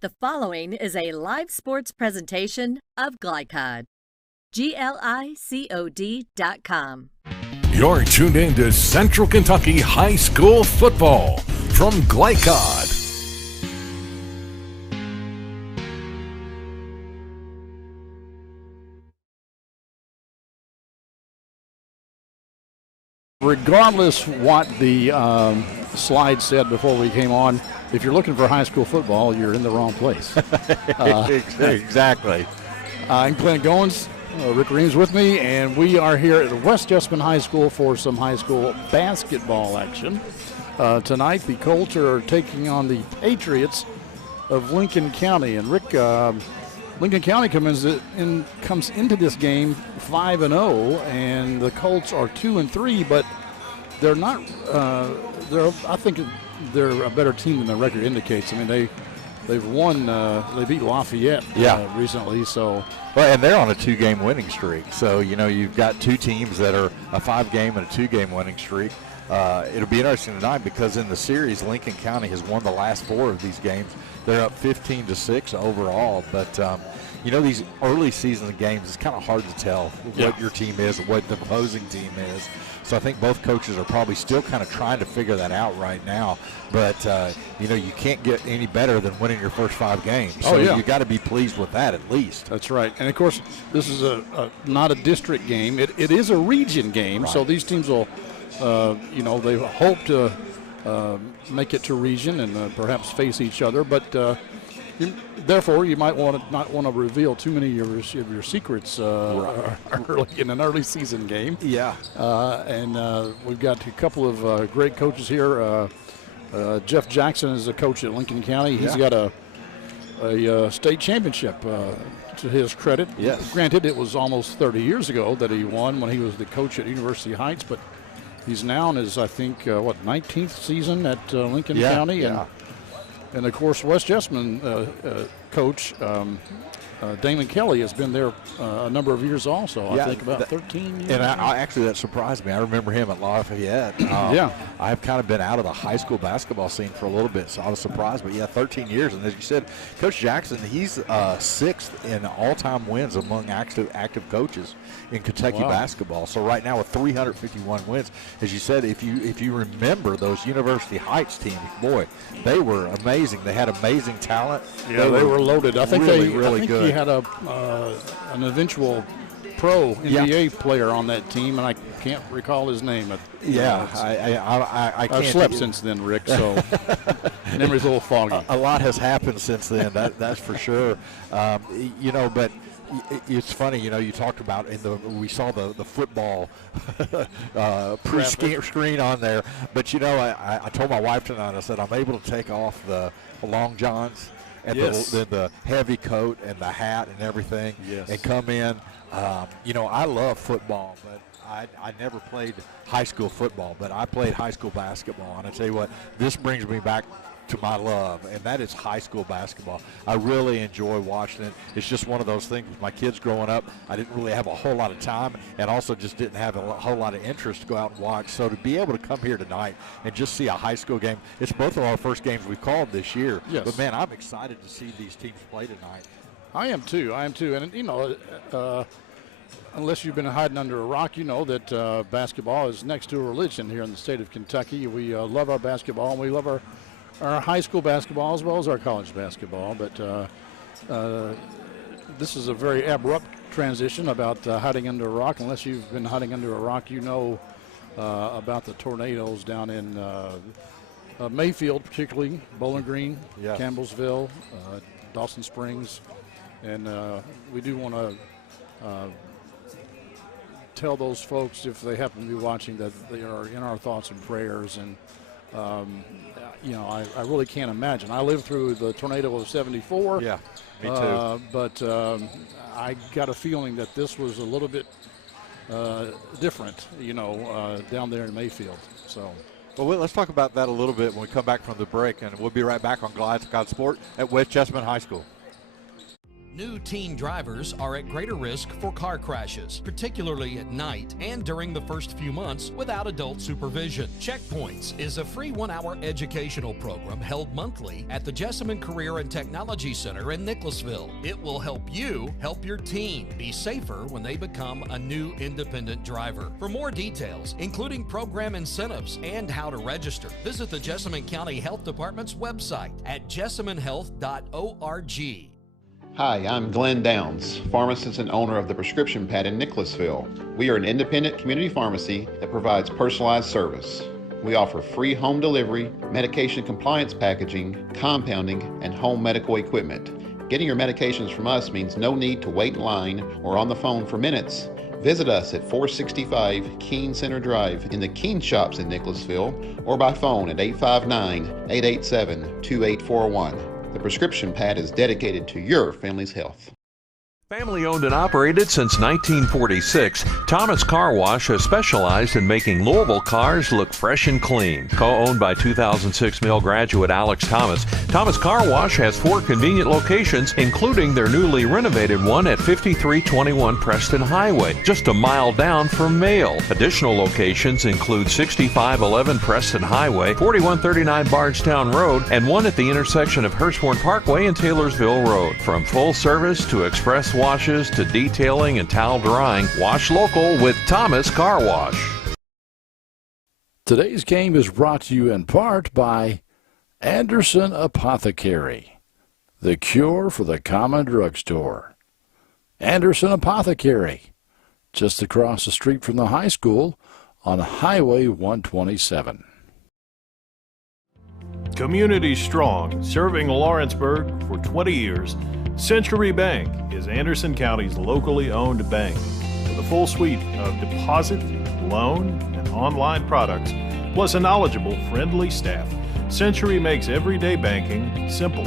The following is a live sports presentation of Glycod. GLICOD.com. You're tuned in to Central Kentucky High School football from Glycod. Regardless what the slide said before we came on, if you're looking for high school football, you're in the wrong place. Exactly. I'm Clint Goins. Rick Reams with me, and we are here at West Jessamine High School for some high school basketball action. Tonight, the Colts are taking on the Patriots of Lincoln County. And Rick, Lincoln County comes into this game 5-0, and the Colts are 2-3, but they're not. I think they're a better team than the record indicates. I mean, they've won. They beat Lafayette recently, so. Well, and they're on a 2-game winning streak. So, you know, you've got two teams that are a 5-game and a 2-game winning streak. It'll be interesting tonight because in the series, Lincoln County has won the last 4 of these games. They're up 15-6 overall. But, you know, these early season games, it's kind of hard to tell what your team is and what the opposing team is. So I think both coaches are probably still kind of trying to figure that out right now. But, you know, you can't get any better than winning your first 5 games. So you got to be pleased with that at least. That's right. And, of course, this is not a district game. It is a region game. Right. So these teams will, you know, they hope to make it to region and perhaps face each other. But, therefore, you might not want to reveal too many of your secrets early in an early season game. Yeah. And we've got a couple of great coaches here. Jeff Jackson is a coach at Lincoln County. He's got a state championship to his credit. Yes. Granted, it was almost 30 years ago that he won when he was the coach at University Heights, but he's now in his, I think, 19th season at Lincoln County. Yeah. And, of course, West Jessamine coach Damon Kelly has been there a number of years also. I think about 13 years. And actually, that surprised me. I remember him at Lafayette. I've kind of been out of the high school basketball scene for a little bit, so I was surprised. But, 13 years. And as you said, Coach Jackson, he's 6th in all-time wins among active coaches in Kentucky basketball. So right now with 351 wins, as you said, if you remember those University Heights teams, boy, they were amazing. They had amazing talent. Yeah, they were loaded. I think really good. He had an eventual pro NBA player on that team, and I can't recall his name. I've slept since then, Rick, so memory's a little foggy. A lot has happened since then, that's for sure. You know, but it's funny, you know, you talked about we saw the football pre-screen on there, but you know, I told my wife tonight, I said I'm able to take off the long johns and the heavy coat and the hat and everything and come in. You know, I love football, but I never played high school football, but I played high school basketball, and I tell you what, this brings me back to my love, and that is high school basketball. I really enjoy watching it. It's just one of those things. With my kids growing up, I didn't really have a whole lot of time, and also just didn't have a whole lot of interest to go out and watch. So to be able to come here tonight and just see a high school game, it's both of our first games we've called this year. Yes. But man, I'm excited to see these teams play tonight. I am too. And you know, unless you've been hiding under a rock, you know that basketball is next to a religion here in the state of Kentucky. We love our basketball, and we love our high school basketball as well as our college basketball. But this is a very abrupt transition about hiding under a rock. Unless you've been hiding under a rock, you know about the tornadoes down in Mayfield, particularly Bowling Green, Campbellsville, Dawson Springs. And we do want to tell those folks, if they happen to be watching, that they are in our thoughts and prayers. And you know, I really can't imagine. I lived through the tornado of '74. Yeah, me too. But I got a feeling that this was a little bit different, you know, down there in Mayfield. So. Well, let's talk about that a little bit when we come back from the break, and we'll be right back on Glycod Sport at West Jessamine High School. New teen drivers are at greater risk for car crashes, particularly at night and during the first few months without adult supervision. Checkpoints is a free 1-hour educational program held monthly at the Jessamine Career and Technology Center in Nicholasville. It will help you help your teen be safer when they become a new independent driver. For more details, including program incentives and how to register, visit the Jessamine County Health Department's website at jessaminehealth.org. Hi, I'm Glenn Downs, pharmacist and owner of the Prescription Pad in Nicholasville. We are an independent community pharmacy that provides personalized service. We offer free home delivery, medication compliance packaging, compounding, and home medical equipment. Getting your medications from us means no need to wait in line or on the phone for minutes. Visit us at 465 Keene Center Drive in the Keene Shops in Nicholasville or by phone at 859-887-2841. The Prescription Pad is dedicated to your family's health. Family owned and operated since 1946, Thomas Car Wash has specialized in making Louisville cars look fresh and clean. Co-owned by 2006 Mill graduate Alex Thomas, Thomas Car Wash has 4 convenient locations, including their newly renovated one at 5321 Preston Highway, just a mile down from Mail. Additional locations include 6511 Preston Highway, 4139 Bardstown Road, and one at the intersection of Hurstbourne Parkway and Taylorsville Road. From full service to express washes to detailing and towel drying, wash local with Thomas Car Wash. Today's game is brought to you in part by Anderson Apothecary, the cure for the common drugstore. Anderson Apothecary, just across the street from the high school on Highway 127. Community strong, serving Lawrenceburg for 20 years, Century Bank is Anderson County's locally owned bank with a full suite of deposit, loan, and online products, plus a knowledgeable, friendly staff. Century makes everyday banking simple.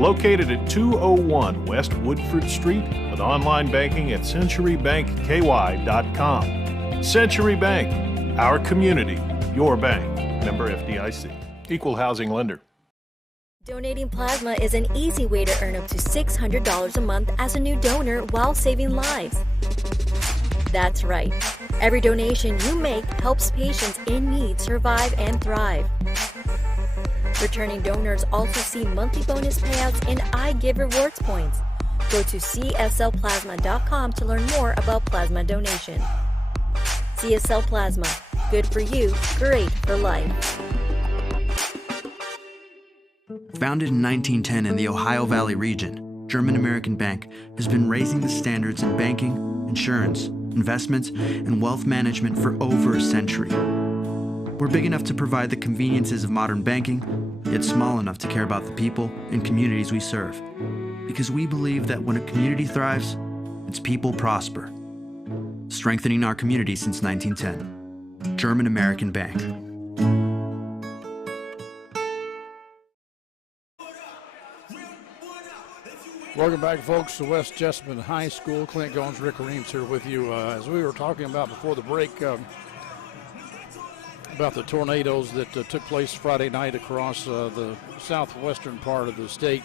Located at 201 West Woodford Street with online banking at centurybankky.com. Century Bank, our community, your bank. Member FDIC. Equal housing lender. Donating plasma is an easy way to earn up to $600 a month as a new donor while saving lives. That's right. Every donation you make helps patients in need survive and thrive. Returning donors also see monthly bonus payouts and I Give rewards points. Go to cslplasma.com to learn more about plasma donation. CSL Plasma. Good for you, great for life. Founded in 1910 in the Ohio Valley region, German American Bank has been raising the standards in banking, insurance, investments, and wealth management for over a century. We're big enough to provide the conveniences of modern banking, yet small enough to care about the people and communities we serve. Because we believe that when a community thrives, its people prosper. Strengthening our community since 1910. German American Bank. Welcome back, folks, to West Jessamine High School. Clint Goins, Rick Reams here with you. As we were talking about before the break, about the tornadoes that took place Friday night across the southwestern part of the state.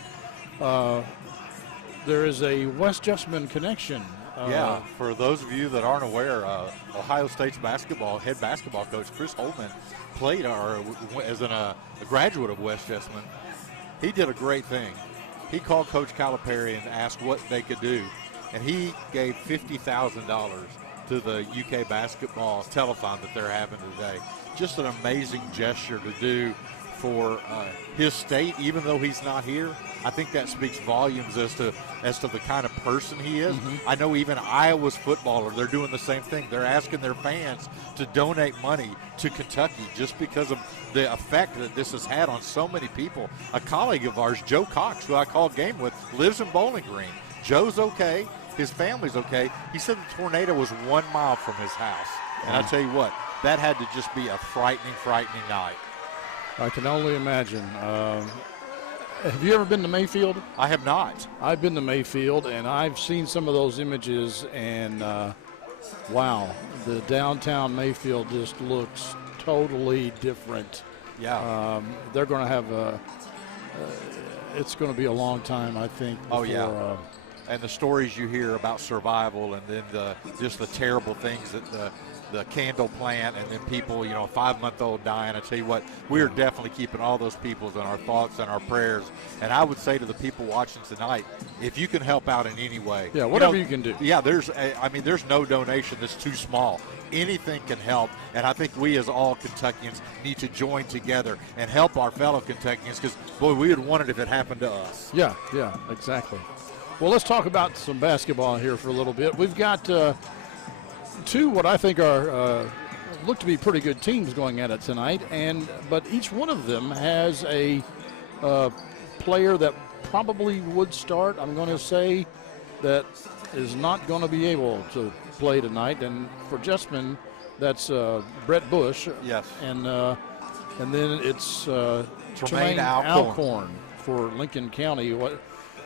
There is a West Jessamine connection. Yeah, for those of you that aren't aware, Ohio State's head basketball coach Chris Holtman played as a graduate of West Jessamine. He did a great thing. He called Coach Calipari and asked what they could do, and he gave $50,000 to the UK basketball telethon that they're having today. Just an amazing gesture to do for his state, even though he's not here. I think that speaks volumes as to the kind of person he is. Mm-hmm. I know even Iowa's footballer, they're doing the same thing. They're asking their fans to donate money to Kentucky just because of the effect that this has had on so many people. A colleague of ours, Joe Cox, who I call game with, lives in Bowling Green. Joe's okay. His family's okay. He said the tornado was 1 mile from his house. And I tell you what, that had to just be a frightening, frightening night. I can only imagine. Have you ever been to Mayfield? I have not. I've been to Mayfield, and I've seen some of those images, and wow, the downtown Mayfield just looks totally different. Yeah. They're going to have it's going to be a long time, I think. Oh, yeah. and the stories you hear about survival, and then just the terrible things that the candle plant, and then people, a 5-month-old dying. I tell you what, we are definitely keeping all those people in our thoughts and our prayers. And I would say to the people watching tonight, if you can help out in any way, whatever you can do. Yeah, there's no donation that's too small. Anything can help, and I think we as all Kentuckians need to join together and help our fellow Kentuckians, because boy, we would want it if it happened to us. Yeah, exactly. Well, let's talk about some basketball here for a little bit. We've got two what I think are look to be pretty good teams going at it tonight, but each one of them has a player that probably would start. I'm going to say that is not going to be able to play tonight, and for Jessamine, that's Brett Bush. Yes. And then it's Tremaine Alcorn for Lincoln County.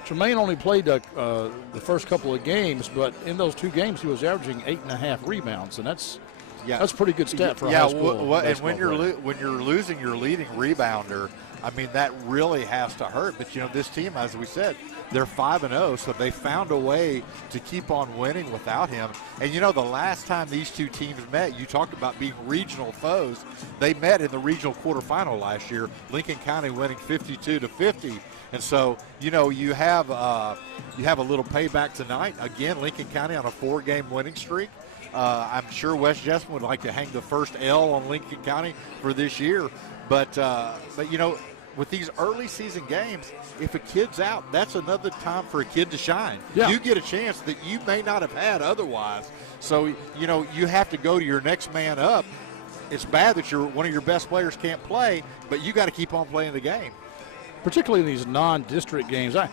Tremaine only played the first couple of games, but in those 2 games he was averaging 8.5 rebounds, and that's a pretty good stat for a high school. And when you're losing your leading rebounder, I mean, that really has to hurt. But this team, as we said, they're 5-0, so they found a way to keep on winning without him. And the last time these two teams met, you talked about being regional foes. They met in the regional quarterfinal last year. Lincoln County winning 52-50. And so, you have a little payback tonight. Again, Lincoln County on a 4-game winning streak. I'm sure West Jessamine would like to hang the first L on Lincoln County for this year. But with these early season games, if a kid's out, that's another time for a kid to shine. Yeah. You get a chance that you may not have had otherwise. So, you have to go to your next man up. It's bad that one of your best players can't play, but you got to keep on playing the game. Particularly in these non-district games. I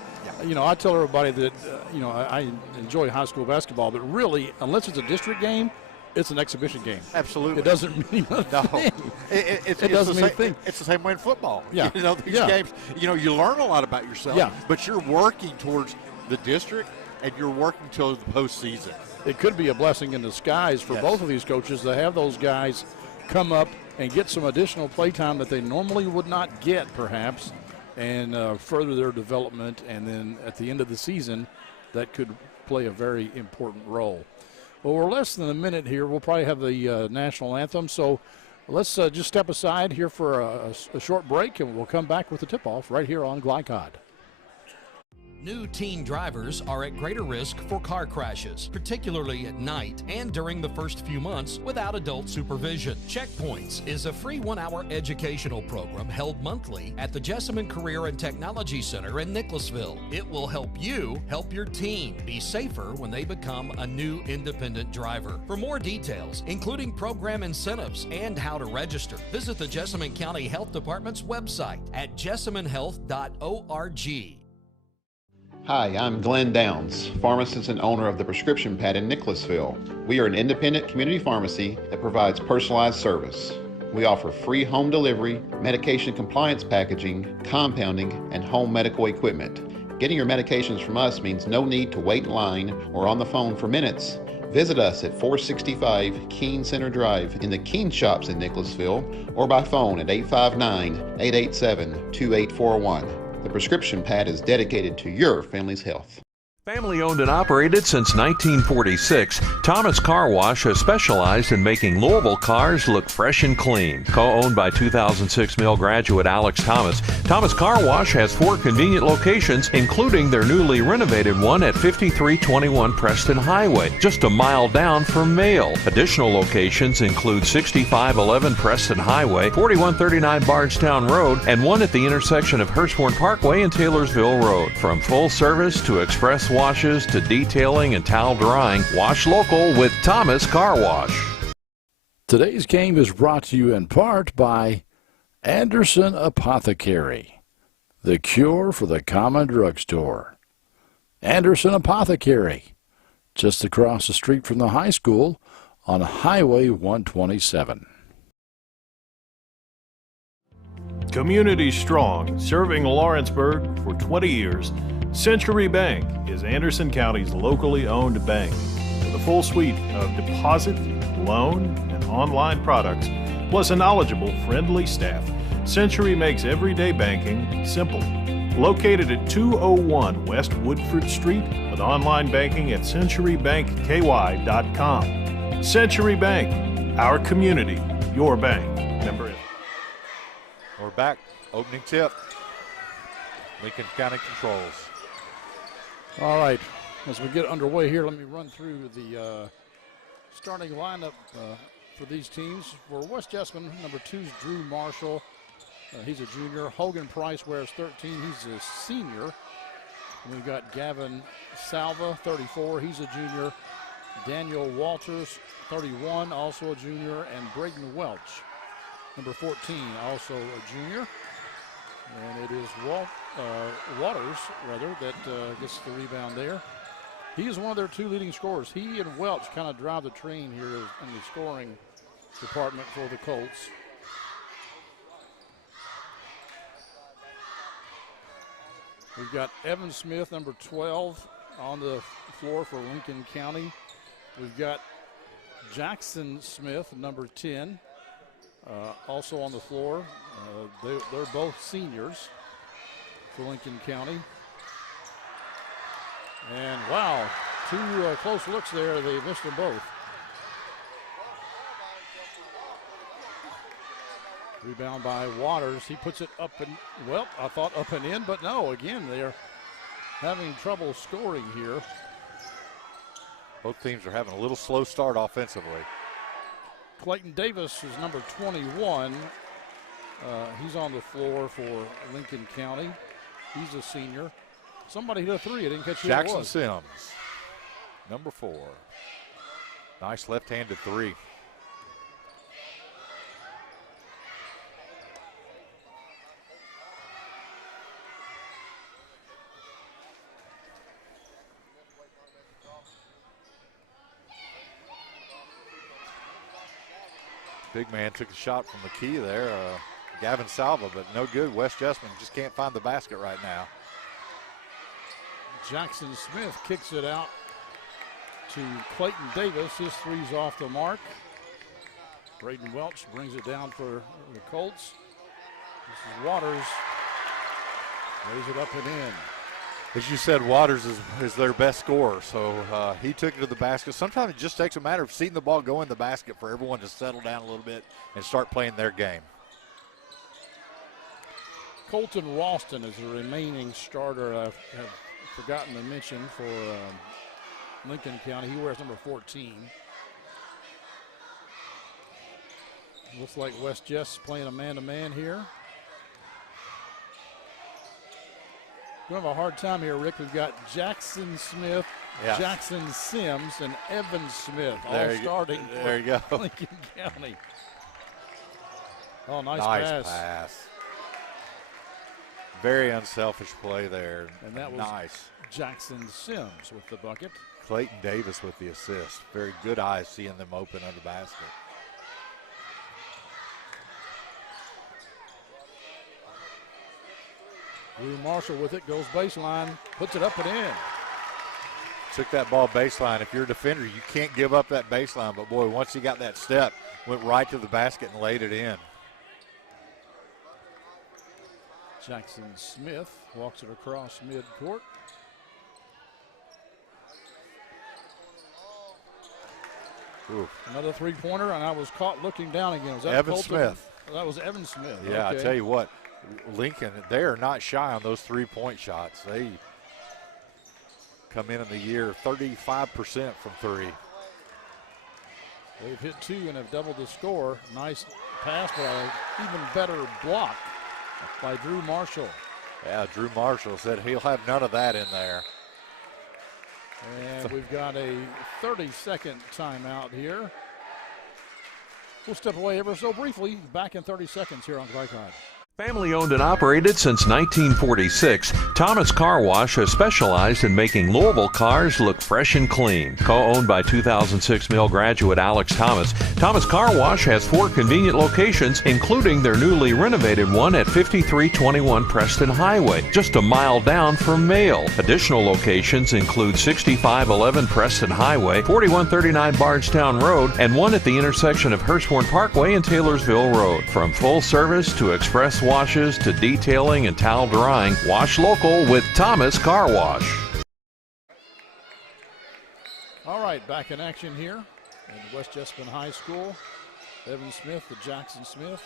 tell everybody that, I enjoy high school basketball, but really, unless it's a district game, it's an exhibition game. Absolutely. It doesn't mean a thing. It doesn't mean a thing. It's the same way in football. Yeah. These games, you learn a lot about yourself, but you're working towards the district, and you're working towards the postseason. It could be a blessing in disguise for both of these coaches to have those guys come up and get some additional play time that they normally would not get, perhaps, and further their development, and then at the end of the season, that could play a very important role. Well, we're less than a minute here. We'll probably have the national anthem, so let's just step aside here for a short break, and we'll come back with the tip-off right here on Glycod. New teen drivers are at greater risk for car crashes, particularly at night and during the first few months without adult supervision. Checkpoints is a free 1-hour educational program held monthly at the Jessamine Career and Technology Center in Nicholasville. It will help you help your teen be safer when they become a new independent driver. For more details, including program incentives and how to register, visit the Jessamine County Health Department's website at jessaminehealth.org. Hi, I'm Glenn Downs, pharmacist and owner of the Prescription Pad in Nicholasville. We are an independent community pharmacy that provides personalized service. We offer free home delivery, medication compliance packaging, compounding, and home medical equipment. Getting your medications from us means no need to wait in line or on the phone for minutes. Visit us at 465 Keene Center Drive in the Keene Shops in Nicholasville, or by phone at 859-887-2841. The Prescription Pad is dedicated to your family's health. Family owned and operated since 1946, Thomas Car Wash has specialized in making Louisville cars look fresh and clean. Co-owned by 2006 Mill graduate Alex Thomas, Thomas Car Wash has 4 convenient locations, including their newly renovated one at 5321 Preston Highway, just a mile down from Mail. Additional locations include 6511 Preston Highway, 4139 Bardstown Road, and one at the intersection of Hurstbourne Parkway and Taylorsville Road. From full service to express washes to detailing and towel drying, wash local with Thomas Car Wash. Today's game is brought to you in part by Anderson Apothecary, the cure for the common drugstore. Anderson Apothecary, just across the street from the high school on Highway 127. Community strong, serving Lawrenceburg for 20 years, Century Bank is Anderson County's locally owned bank. With a full suite of deposit, loan, and online products, plus a knowledgeable, friendly staff, Century makes everyday banking simple. Located at 201 West Woodford Street with online banking at centurybankky.com. Century Bank, our community, your bank. Member FDIC. We're back. Opening tip. Lincoln County controls. All right. As we get underway here, let me run through the starting lineup for these teams. For West Jessamine, number 2 is Drew Marshall. He's a junior. Hogan Price wears 13. He's a senior. And we've got Gavin Salva, 34. He's a junior. Daniel Walters, 31, also a junior. And Braden Welch, number 14, also a junior. And it is Waters, that gets the rebound there. He is one of their 2 leading scorers. He and Welch kind of drive the train here in the scoring department for the Colts. We've got Evan Smith, number 12, on the floor for Lincoln County. We've got Jackson Smith, number 10, also on the floor. They're both seniors for Lincoln County. And wow, 2 close looks there. They missed them both. Rebound by Waters. He puts it up and, well, I thought up and in, but no, again, they're having trouble scoring here. Both teams are having a little slow start offensively. Clayton Davis is number 21. He's on the floor for Lincoln County. He's a senior. Somebody hit a 3. I didn't catch who it was. Jackson Sims, number 4. Nice left-handed 3. Big man took a shot from the key there, Gavin Salva, but no good. West Jessamine just can't find the basket right now. Jackson Smith kicks it out to Clayton Davis. His 3's off the mark. Braden Welch brings it down for the Colts. This is Waters. Lays it up and in. As you said, Waters is their best scorer, so he took it to the basket. Sometimes it just takes a matter of seeing the ball go in the basket for everyone to settle down a little bit and start playing their game. Colton Ralston is the remaining starter. I have forgotten to mention for Lincoln County. He wears number 14. Looks like West Jess playing a man-to-man here. We have a hard time here, Rick. We've got Jackson Smith, yes, Jackson Sims, and Evan Smith there all starting there you go. Lincoln County. Oh, nice pass. Very unselfish play there. And that was nice. Jackson Sims with the bucket. Clayton Davis with the assist. Very good eyes seeing them open under basket. Drew Marshall with it, goes baseline, puts it up and in. Took that ball baseline. If you're a defender, you can't give up that baseline. But, boy, once he got that step, went right to the basket and laid it in. Jackson Smith walks it across midcourt. Ooh. Another three-pointer, and I was caught looking down again. Was that Evan Colton? Smith. That was Evan Smith. Yeah, okay. I tell you what, Lincoln, they are not shy on those three-point shots. They come in the year 35% from 3. They've hit 2 and have doubled the score. Nice pass, but an even better block by Drew Marshall. Yeah, Drew Marshall said he'll have none of that in there. And we've got a 30-second timeout here. We'll step away ever so briefly. Back in 30 seconds here on Glycod. Family owned and operated since 1946, Thomas Car Wash has specialized in making Louisville cars look fresh and clean. Co-owned by 2006 Mill graduate Alex Thomas, Thomas Car Wash has 4 convenient locations, including their newly renovated one at 5321 Preston Highway, just a mile down from Mail. Additional locations include 6511 Preston Highway, 4139 Bardstown Road, and one at the intersection of Hurstbourne Parkway and Taylorsville Road. From full service to express washes to detailing and towel drying, wash local with Thomas Car Wash. All right, back in action here in West Jessamine High School. Evan Smith to Jackson Smith.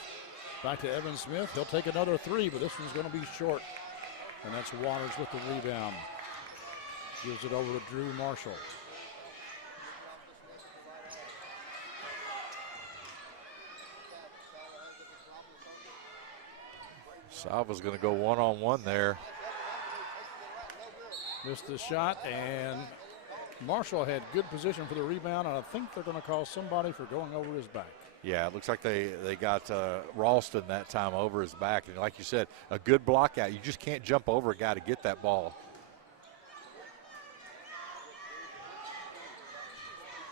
Back to Evan Smith. He'll take another three, but this one's going to be short. And that's Waters with the rebound. Gives it over to Drew Marshall. Salva's going to go one-on-one there. Missed the shot, and Marshall had good position for the rebound, and I think they're going to call somebody for going over his back. Yeah, it looks like they got Ralston that time over his back. And like you said, a good block out. You just can't jump over a guy to get that ball.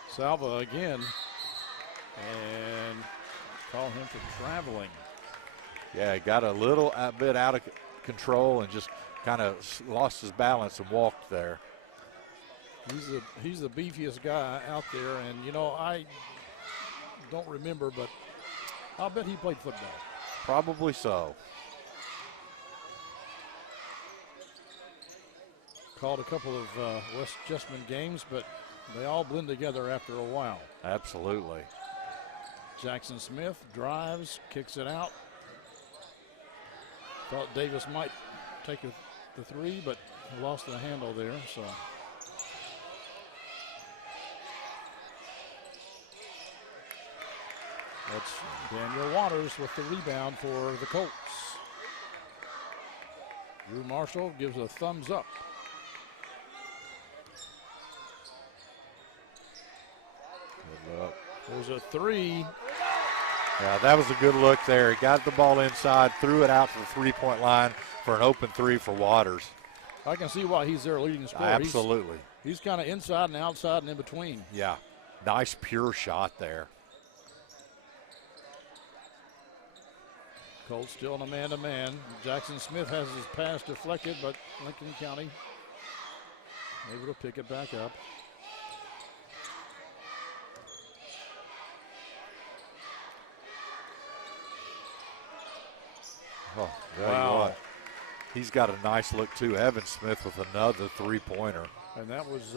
Salva again, and call him for traveling. Yeah, he got a little bit out of control and just kind of lost his balance and walked there. He's the beefiest guy out there, and you know, I don't remember, but I'll bet he played football. Probably so. Called a couple of West Jessamine games, but they all blend together after a while. Absolutely. Jackson Smith drives, kicks it out. Thought Davis might take the three, but lost the handle there, so. That's Daniel Waters with the rebound for the Colts. Drew Marshall gives a thumbs up. Good look. There's a three. Yeah, that was a good look there. He got the ball inside, threw it out to the three-point line for an open three for Waters. I can see why he's their leading scorer. Absolutely. He's kind of inside and outside and in between. Yeah, nice pure shot there. Colts still in a man-to-man. Jackson Smith has his pass deflected, but Lincoln County able to pick it back up. Oh, wow. He's got a nice look, too. Evan Smith with another three-pointer. And that was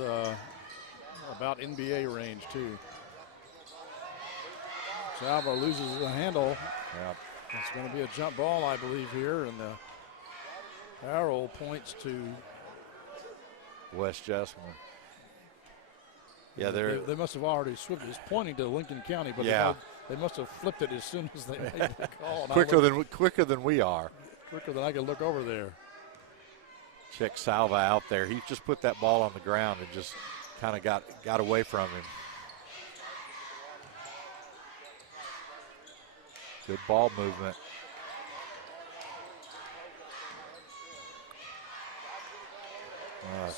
about NBA range, too. Salva loses the handle. Yep. It's going to be a jump ball, I believe, here, and the arrow points to West Jessamine. Yeah, they must have already switched. It's pointing to Lincoln County, but yeah, they must have flipped it as soon as they made the call. quicker than we are. Quicker than I can look over there. Check Salva out there. He just put that ball on the ground and just kind of got away from him. Good ball movement.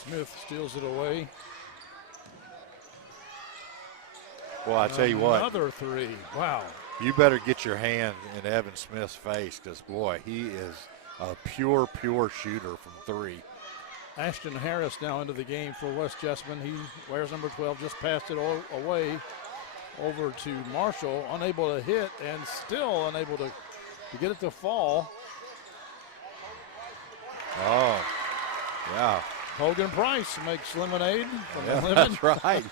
Smith steals it away. Well, I tell you what. Another three. Wow. You better get your hand in Evan Smith's face because, boy, he is a pure shooter from three. Ashton Harris now into the game for West Jessamine. He wears number 12, just passed it away over to Marshall, unable to hit and still unable to get it to fall. Oh, yeah. Hogan Price makes lemonade from the lemon. That's right.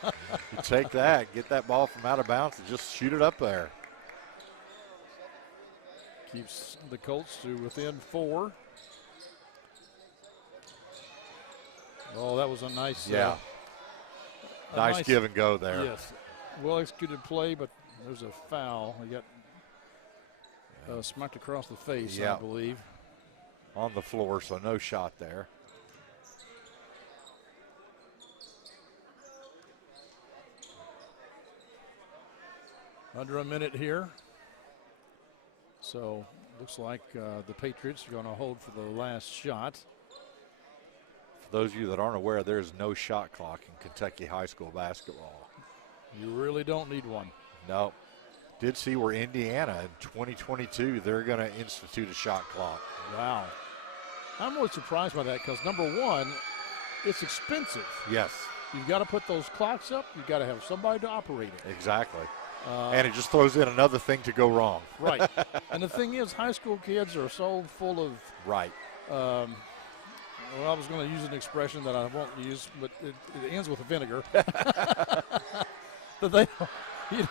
You take that, get that ball from out of bounds and just shoot it up there. Keeps the Colts to within 4. Oh, that was a nice nice give and go there. Yes. Well executed play, but there's a foul. He got smacked across the face, I believe. On the floor, so no shot there. Under a minute here. So looks like the Patriots are going to hold for the last shot. For those of you that aren't aware, there's no shot clock in Kentucky high school basketball. You really don't need one. No. Did see where Indiana in 2022, they're going to institute a shot clock. Wow. I'm really surprised by that because, number one, it's expensive. Yes. You've got to put those clocks up. You've got to have somebody to operate it. Exactly. And it just throws in another thing to go wrong. Right. And the thing is, high school kids are so full of. Right. Well, I was going to use an expression that I won't use, but it ends with vinegar. But they, you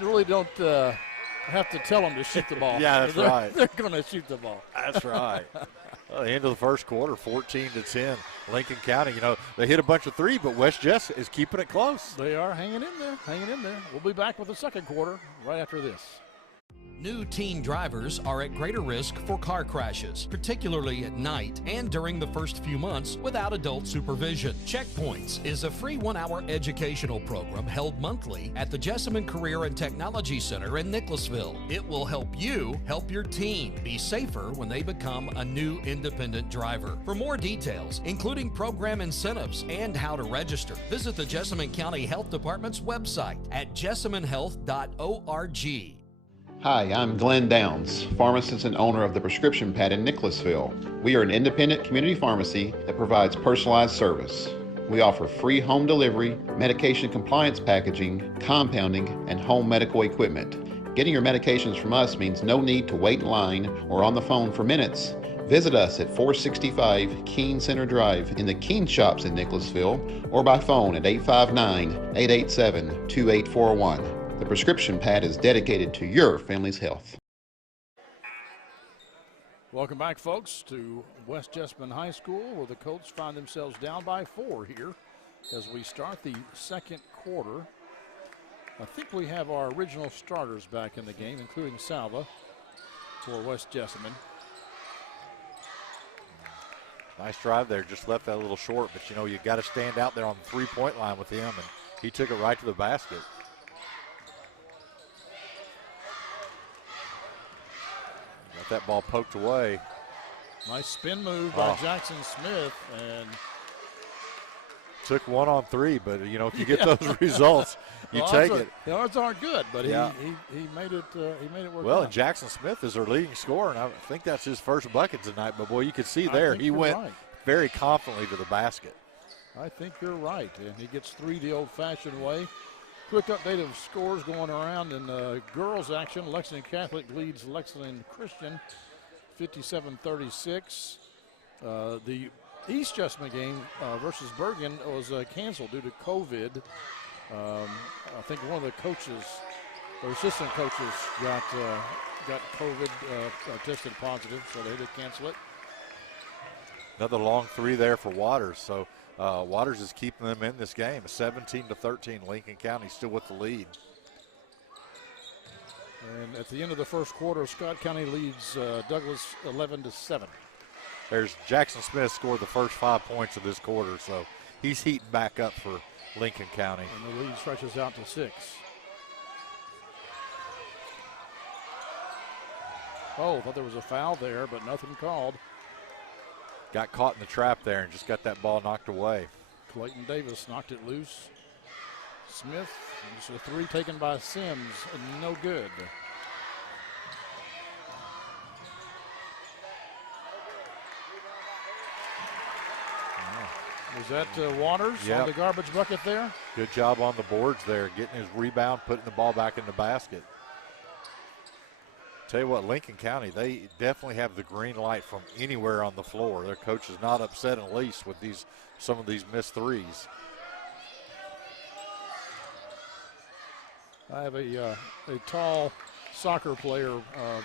really don't have to tell them to shoot the ball. Yeah, that's right. They're going to shoot the ball. That's right. Well, the end of the first quarter, 14-10, Lincoln County. They hit a bunch of three, but West Jess is keeping it close. They are hanging in there. We'll be back with the second quarter right after this. New teen drivers are at greater risk for car crashes, particularly at night and during the first few months without adult supervision. Checkpoints is a free 1-hour educational program held monthly at the Jessamine Career and Technology Center in Nicholasville. It will help you help your teen be safer when they become a new independent driver. For more details, including program incentives and how to register, visit the Jessamine County Health Department's website at jessaminehealth.org. Hi, I'm Glenn Downs, pharmacist and owner of the Prescription Pad in Nicholasville. We are an independent community pharmacy that provides personalized service. We offer free home delivery, medication compliance packaging, compounding, and home medical equipment. Getting your medications from us means no need to wait in line or on the phone for minutes. Visit us at 465 Keene Center Drive in the Keene Shops in Nicholasville or by phone at 859-887-2841. The Prescription Pad is dedicated to your family's health. Welcome back, folks, to West Jessamine High School, where the Colts find themselves down by 4 here as we start the second quarter. I think we have our original starters back in the game, including Salva for West Jessamine. Nice drive there. Just left that a little short, but, you got to stand out there on the three-point line with him, and he took it right to the basket. Got that ball poked away. Nice spin move by Jackson Smith, and took 1 on 3, but if you get those results, you take it. The odds aren't good, but he made it. He made it work. Well, out. and Jackson Smith is our leading scorer, and I think that's his first bucket tonight. But boy, you could see there he went very confidently to the basket. I think you're right, and he gets 3 the old-fashioned way. Quick update of scores going around in girls action. Lexington Catholic leads Lexington Christian 57-36. The East Jessamine game versus Bergen was canceled due to COVID. I think one of the coaches, or assistant coaches, got COVID, tested positive, so they had to cancel it. Another long 3 there for Waters. So Waters is keeping them in this game. 17-13, Lincoln County still with the lead. And at the end of the first quarter, Scott County leads Douglas 11-7. There's Jackson Smith scored the first 5 points of this quarter, so he's heating back up for Lincoln County. And the lead stretches out to 6. Oh, thought there was a foul there, but nothing called. Got caught in the trap there and just got that ball knocked away. Clayton Davis knocked it loose. Smith, just a 3 taken by Sims, and no good. Was that Waters on the garbage bucket there? Good job on the boards there, getting his rebound, putting the ball back in the basket. Tell you what, Lincoln County, they definitely have the green light from anywhere on the floor. Their coach is not upset in the least with some of these missed threes. I have a tall soccer player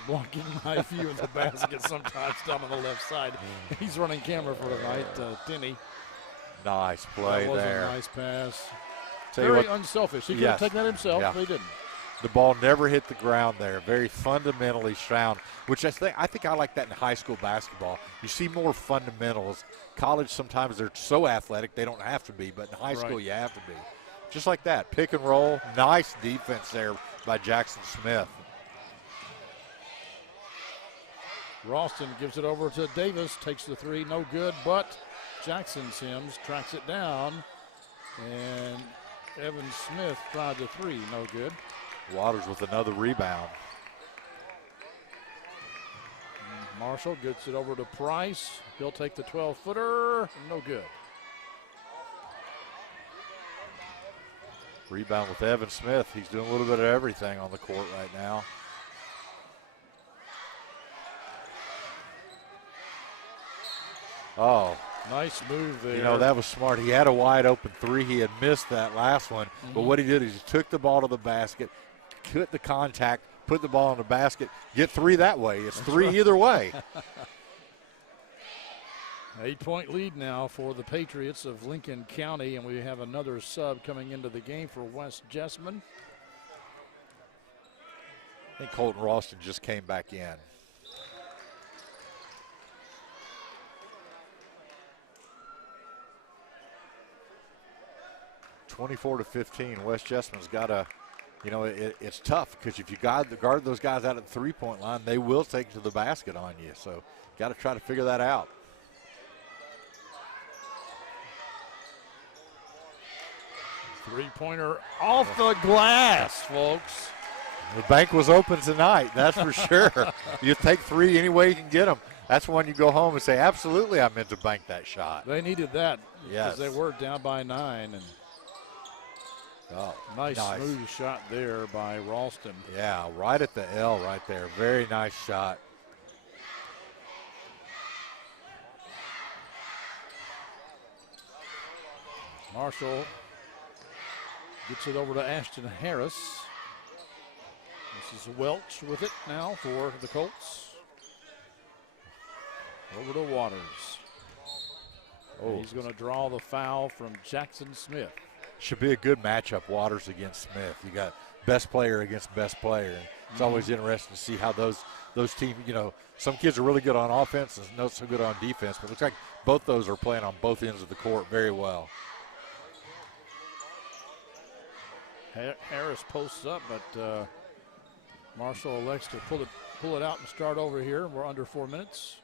blocking my view of the basket sometimes down on the left side. He's running camera for tonight, Denny. Nice play that was there. A nice pass. Tell Very unselfish. He could have taken that himself, but he didn't. The ball never hit the ground there. Very fundamentally sound, which I think I like that in high school basketball. You see more fundamentals. College, sometimes they're so athletic they don't have to be, but in high school you have to be. Just like that, pick and roll. Nice defense there by Jackson Smith. Ralston gives it over to Davis, takes the 3, no good, but Jackson Sims tracks it down, and Evan Smith tried the 3, no good. Waters with another rebound. Marshall gets it over to Price. He'll take the 12-footer, no good. Rebound with Evan Smith. He's doing a little bit of everything on the court right now. Oh. Nice move there. You know, that was smart. He had a wide open three. He had missed that last one. But what he did is he took the ball to the basket, cut the contact, put the ball in the basket, get three that way. It's three either way. 8-point lead now for the Patriots of Lincoln County, and we have another sub coming into the game for West Jessamine. I think Colton Ralston just came back in. 24-15. West Jessamine's got to, you know, it's tough because if you guard those guys out at the three-point line, they will take it to the basket on you. So got to try to figure that out. Three-pointer off the glass, folks. The bank was open tonight, that's for sure. You take three any way you can get them. That's when you go home and say, absolutely, I meant to bank that shot. They needed that because they were down by 9. And nice smooth shot there by Ralston. Yeah, right at the L right there. Very nice shot. Marshall gets it over to Ashton Harris. This is Welch with it now for the Colts. Over to Waters. He's going to draw the foul from Jackson Smith. Should be a good matchup, Waters against Smith. You got best player against best player. And it's always interesting to see how those teams, you know, some kids are really good on offense and not so good on defense, but it looks like both those are playing on both ends of the court very well. Harris posts up, but Marshall elects to pull it out and start over here. We're under 4 minutes.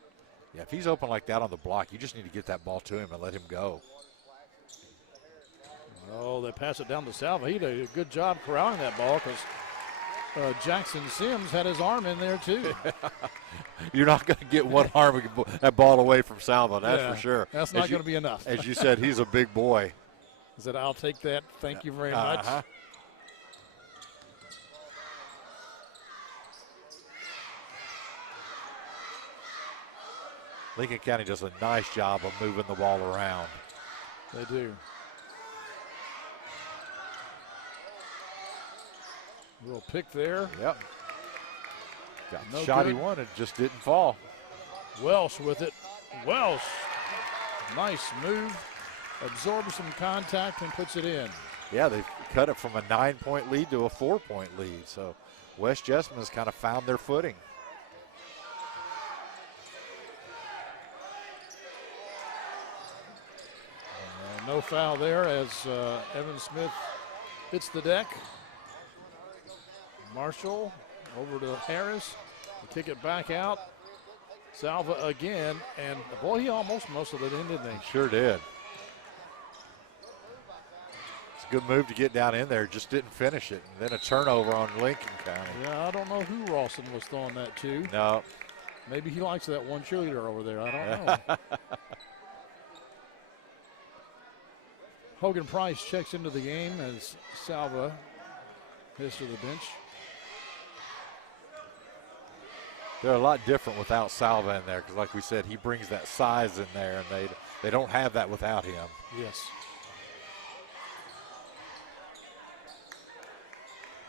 Yeah, if he's open like that on the block, you just need to get that ball to him and let him go. Oh, they pass it down to Salva. He did a good job corralling that ball because Jackson Sims had his arm in there too. You're not going to get one arm that ball away from Salva, that's for sure. That's not going to be enough. As you said, he's a big boy. He said, I'll take that. Thank you very much. Lincoln County does a nice job of moving the ball around. They do. Little pick there. Yep. Got the shot he wanted, just didn't fall. Welsh with it. Welsh. Nice move. Absorbs some contact and puts it in. Yeah, they cut it from a 9-point lead to a 4-point lead. So West Jessamine has kind of found their footing. No foul there as Evan Smith hits the deck. Marshall over to Harris. They kick it back out. Salva again, and boy, he almost most of it in, didn't he? Sure did. It's a good move to get down in there, just didn't finish it. And then a turnover on Lincoln County. Yeah, I don't know who Ralston was throwing that to. No. Maybe he likes that one cheerleader over there. I don't know. Hogan Price checks into the game as Salva heads to the bench. They're a lot different without Salva in there because, like we said, he brings that size in there, and they don't have that without him. Yes.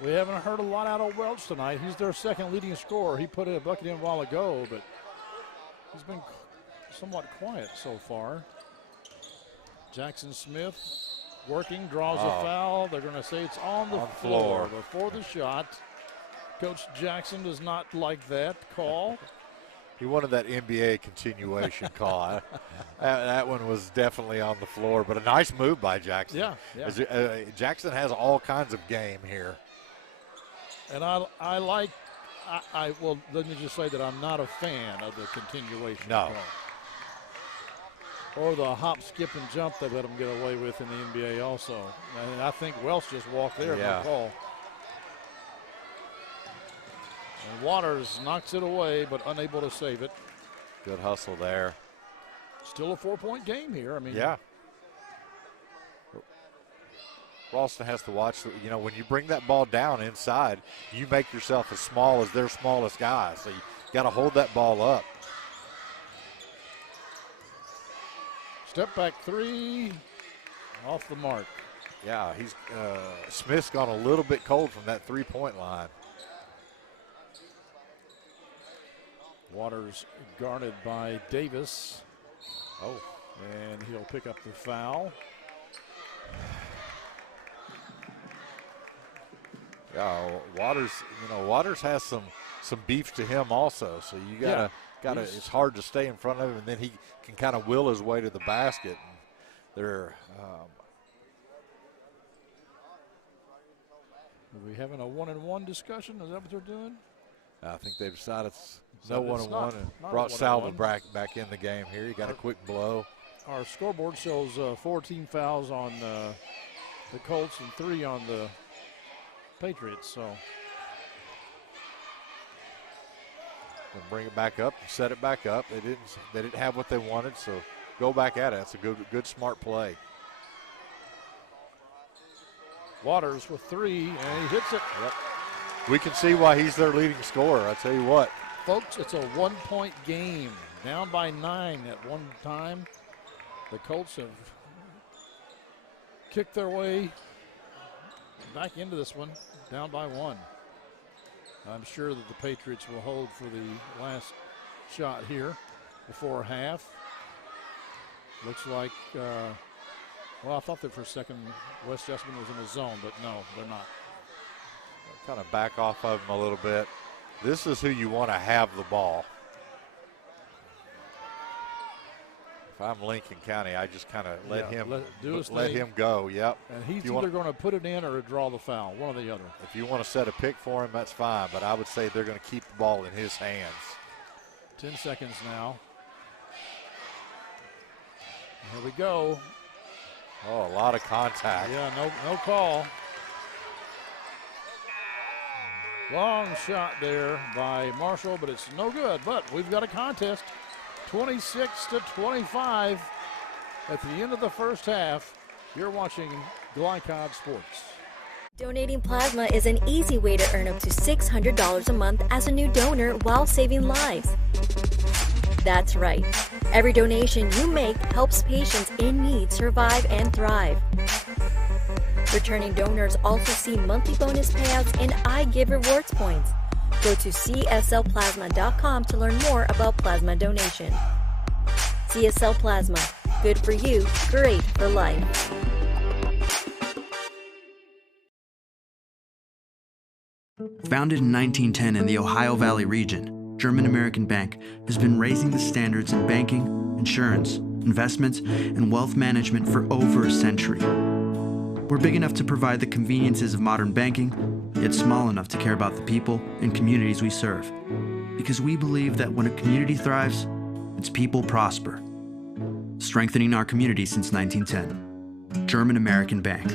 We haven't heard a lot out of Welch tonight. He's their second leading scorer. He put a bucket in a while ago, but he's been somewhat quiet so far. Jackson Smith working, draws a foul. They're going to say it's on the floor before the shot. Coach Jackson does not like that call. He wanted that NBA continuation call. That one was definitely on the floor, but a nice move by Jackson. Yeah. Jackson has all kinds of game here. And I like, well, let me just say that I'm not a fan of the continuation call. Or the hop, skip, and jump they let them get away with in the NBA also. And I think Welsh just walked there no call. And Waters knocks it away, but unable to save it. Good hustle there. Still a 4-point game here. I mean, Ralston has to watch, when you bring that ball down inside, you make yourself as small as their smallest guy. So you got to hold that ball up. Step back three, off the mark. Yeah, Smith's gone a little bit cold from that three-point line. Waters guarded by Davis. Oh, and he'll pick up the foul. Yeah, Waters has some beef to him also. So you gotta it's hard to stay in front of him, and then he can kind of will his way to the basket. And they're Are we having a one-and-one discussion? Is that what they're doing? I think they've decided it's no one-on-one and not brought a Salva one-on-one. back in the game here. He got a quick blow. Our scoreboard shows 14 fouls on the Colts and 3 on the Patriots. So and bring it back up and set it back up. They didn't have what they wanted, so go back at it. That's a good smart play. Waters with 3, and he hits it. Yep. We can see why he's their leading scorer. I tell you what. Folks, it's a 1-point game. Down by 9 at one time. The Colts have kicked their way back into this one, down by 1. I'm sure that the Patriots will hold for the last shot here before half. Looks like, I thought that for a second West Jessamine was in the zone, but no, they're not. Kind of back off of him a little bit. This is who you want to have the ball. If I'm Lincoln County, I just kind of let him go. Yep. And he's either going to put it in or draw the foul, one or the other. If you want to set a pick for him, that's fine. But I would say they're going to keep the ball in his hands. 10 seconds now. Here we go. Oh, a lot of contact. Yeah, no call. Long shot there by Marshall, but it's no good. But we've got a contest. 26-25 at the end of the first half. You're watching Glycod Sports. Donating plasma is an easy way to earn up to $600 a month as a new donor while saving lives. That's right. Every donation you make helps patients in need survive and thrive. Returning donors also see monthly bonus payouts and I Give rewards points. Go to cslplasma.com to learn more about plasma donation. CSL Plasma. Good for you, great for life. Founded in 1910 in the Ohio Valley region, German American Bank has been raising the standards in banking, insurance, investments, and wealth management for over a century. We're big enough to provide the conveniences of modern banking, yet small enough to care about the people and communities we serve. Because we believe that when a community thrives, its people prosper. Strengthening our community since 1910. German American Bank.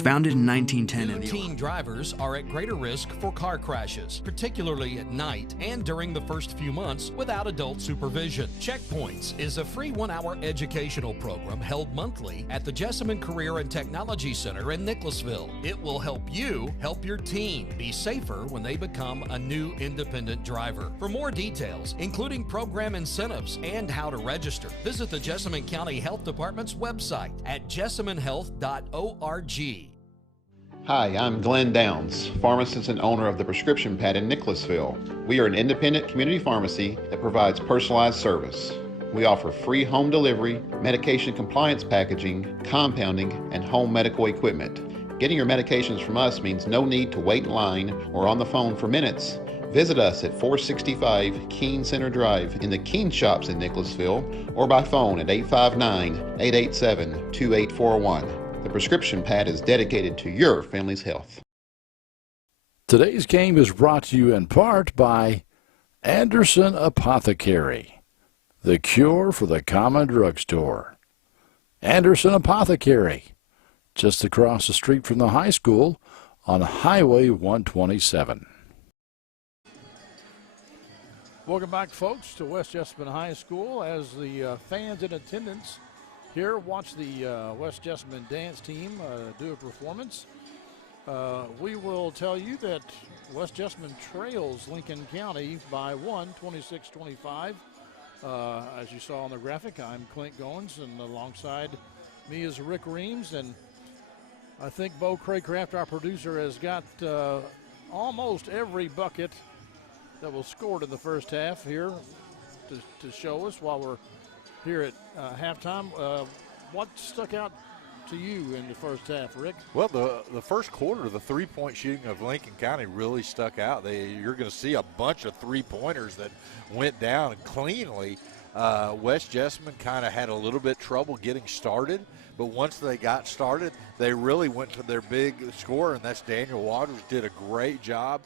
Founded in 1910 in the teen drivers are at greater risk for car crashes, particularly at night and during the first few months without adult supervision. Checkpoints is a free 1-hour educational program held monthly at the Jessamine Career and Technology Center in Nicholasville. It will help you help your teen be safer when they become a new independent driver. For more details, including program incentives and how to register, visit the Jessamine County Health Department's website at jessaminehealth.org. Hi, I'm Glenn Downs, pharmacist and owner of the Prescription Pad in Nicholasville. We are an independent community pharmacy that provides personalized service. We offer free home delivery, medication compliance packaging, compounding, and home medical equipment. Getting your medications from us means no need to wait in line or on the phone for minutes. Visit us at 465 Keene Center Drive in the Keene Shops in Nicholasville or by phone at 859-887-2841. The Prescription Pad is dedicated to your family's health. Today's game is brought to you in part by Anderson Apothecary, the cure for the common drugstore. Anderson Apothecary, just across the street from the high school on Highway 127. Welcome back, folks, to West Jessamine High School as the fans in attendance here watch the West Jessamine dance team do a performance. We will tell you that West Jessamine trails Lincoln County by 26-25. As you saw on the graphic, I'm Clint Goins, and alongside me is Rick Reams, and I think Bo Craycraft, our producer, has got almost every bucket that was scored in the first half here to show us while we're here at halftime. What stuck out to you in the first half, Rick? Well, the first quarter, the three-point shooting of Lincoln County really stuck out. You're going to see a bunch of three-pointers that went down cleanly. West Jessamine kind of had a little bit trouble getting started, but once they got started, they really went to their big scorer, and that's Daniel Waters. Did a great job,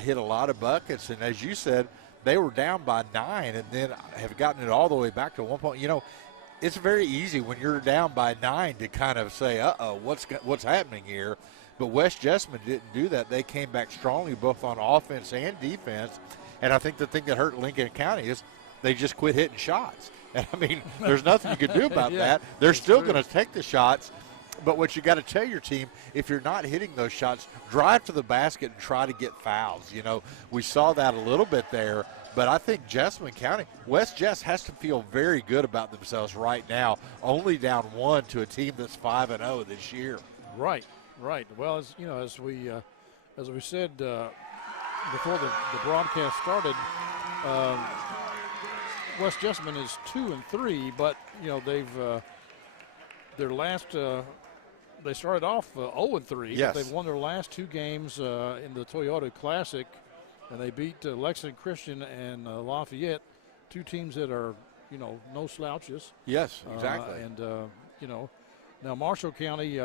hit a lot of buckets, and as you said, they were down by 9 and then have gotten it all the way back to 1 point. You know, it's very easy when you're down by 9 to kind of say, uh-oh, what's happening here? But West Jessamine didn't do that. They came back strongly both on offense and defense, and I think the thing that hurt Lincoln County is they just quit hitting shots. And, I mean, there's nothing you can do about that. They're still going to take the shots. But what you got to tell your team, if you're not hitting those shots, drive to the basket and try to get fouls. You know, we saw that a little bit there. But I think Jessamine County, West Jess has to feel very good about themselves right now, only down 1 to a team that's 5-0 this year. Right. Well, as you know, as we said before the broadcast started, West Jessamine is 2-3, but you know they've their last they started off 0-3. Yes. But they've won their last 2 games in the Toyota Classic, and they beat Lexington Christian and Lafayette, 2 teams that are no slouches. Yes, exactly. And you know, now Marshall County,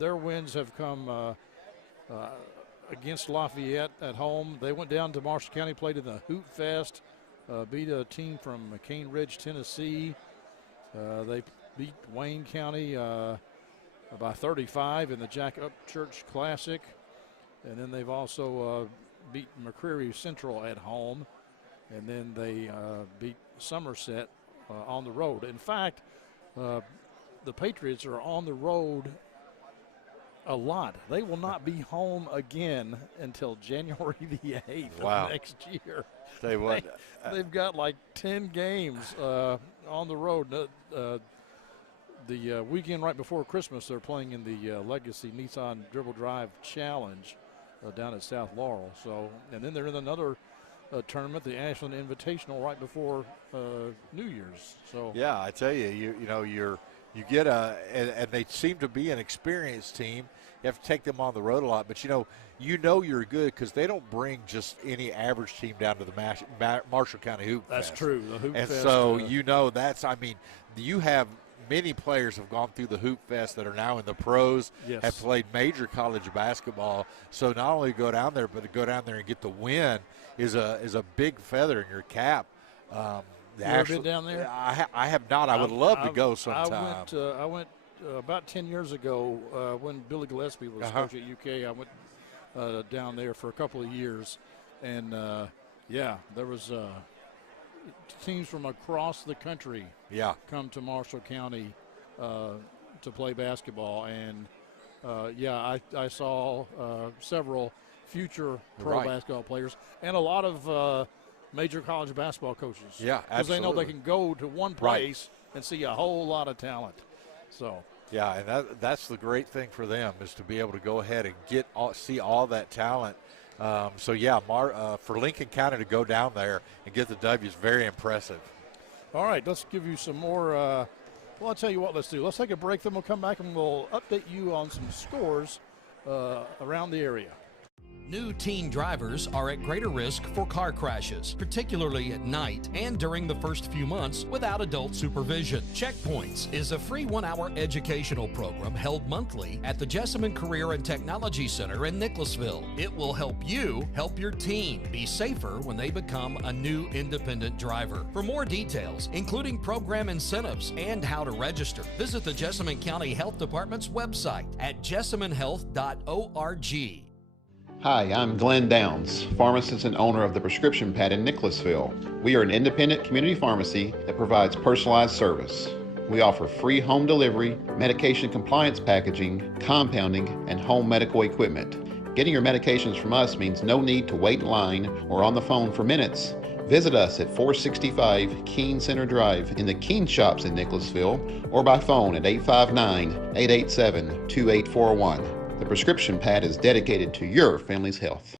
their wins have come against Lafayette at home. They went down to Marshall County, played in the Hoop Fest. Beat a team from Cane Ridge, Tennessee. They beat Wayne County by 35 in the Jack Upchurch Classic. And then they've also beat McCreary Central at home. And then they beat Somerset on the road. In fact, the Patriots are on the road a lot. They will not be home again until January the 8th of next year. Tell you what, they've got like 10 games on the road. The weekend right before Christmas, they're playing in the Legacy Nissan Dribble Drive Challenge down at South Laurel. So, and then they're in another tournament, the Ashland Invitational, right before New Year's. So yeah, I tell you, you get and they seem to be an experienced team. You have to take them on the road a lot, but you know you're good because they don't bring just any average team down to the Marshall County Hoop Fest. That's true. The Hoop and Fest, so you have many players have gone through the Hoop Fest that are now in the pros, have played major college basketball. So not only go down there, but to go down there and get the win is a big feather in your cap. You ever been down there? I have not. I would love to go sometime. I went about 10 years ago when Billy Gillespie was coach at UK. I went down there for a couple of years, and there was teams from across the country come to Marshall County to play basketball, and I saw several future pro basketball players and a lot of major college basketball coaches. Yeah, because they know they can go to one place and see a whole lot of talent. So yeah, and that's the great thing for them is to be able to go ahead and see all that talent. For Lincoln County to go down there and get the W is very impressive. All right, let's give you some more. I'll tell you what, let's do. Let's take a break, then we'll come back and we'll update you on some scores around the area. New teen drivers are at greater risk for car crashes, particularly at night and during the first few months without adult supervision. Checkpoints is a free 1-hour educational program held monthly at the Jessamine Career and Technology Center in Nicholasville. It will help you help your teen be safer when they become a new independent driver. For more details, including program incentives and how to register, visit the Jessamine County Health Department's website at jessaminehealth.org. Hi, I'm Glenn Downs, pharmacist and owner of the Prescription Pad in Nicholasville. We are an independent community pharmacy that provides personalized service. We offer free home delivery, medication compliance packaging, compounding, and home medical equipment. Getting your medications from us means no need to wait in line or on the phone for minutes. Visit us at 465 Keene Center Drive in the Keene Shops in Nicholasville or by phone at 859-887-2841. The Prescription Pad is dedicated to your family's health.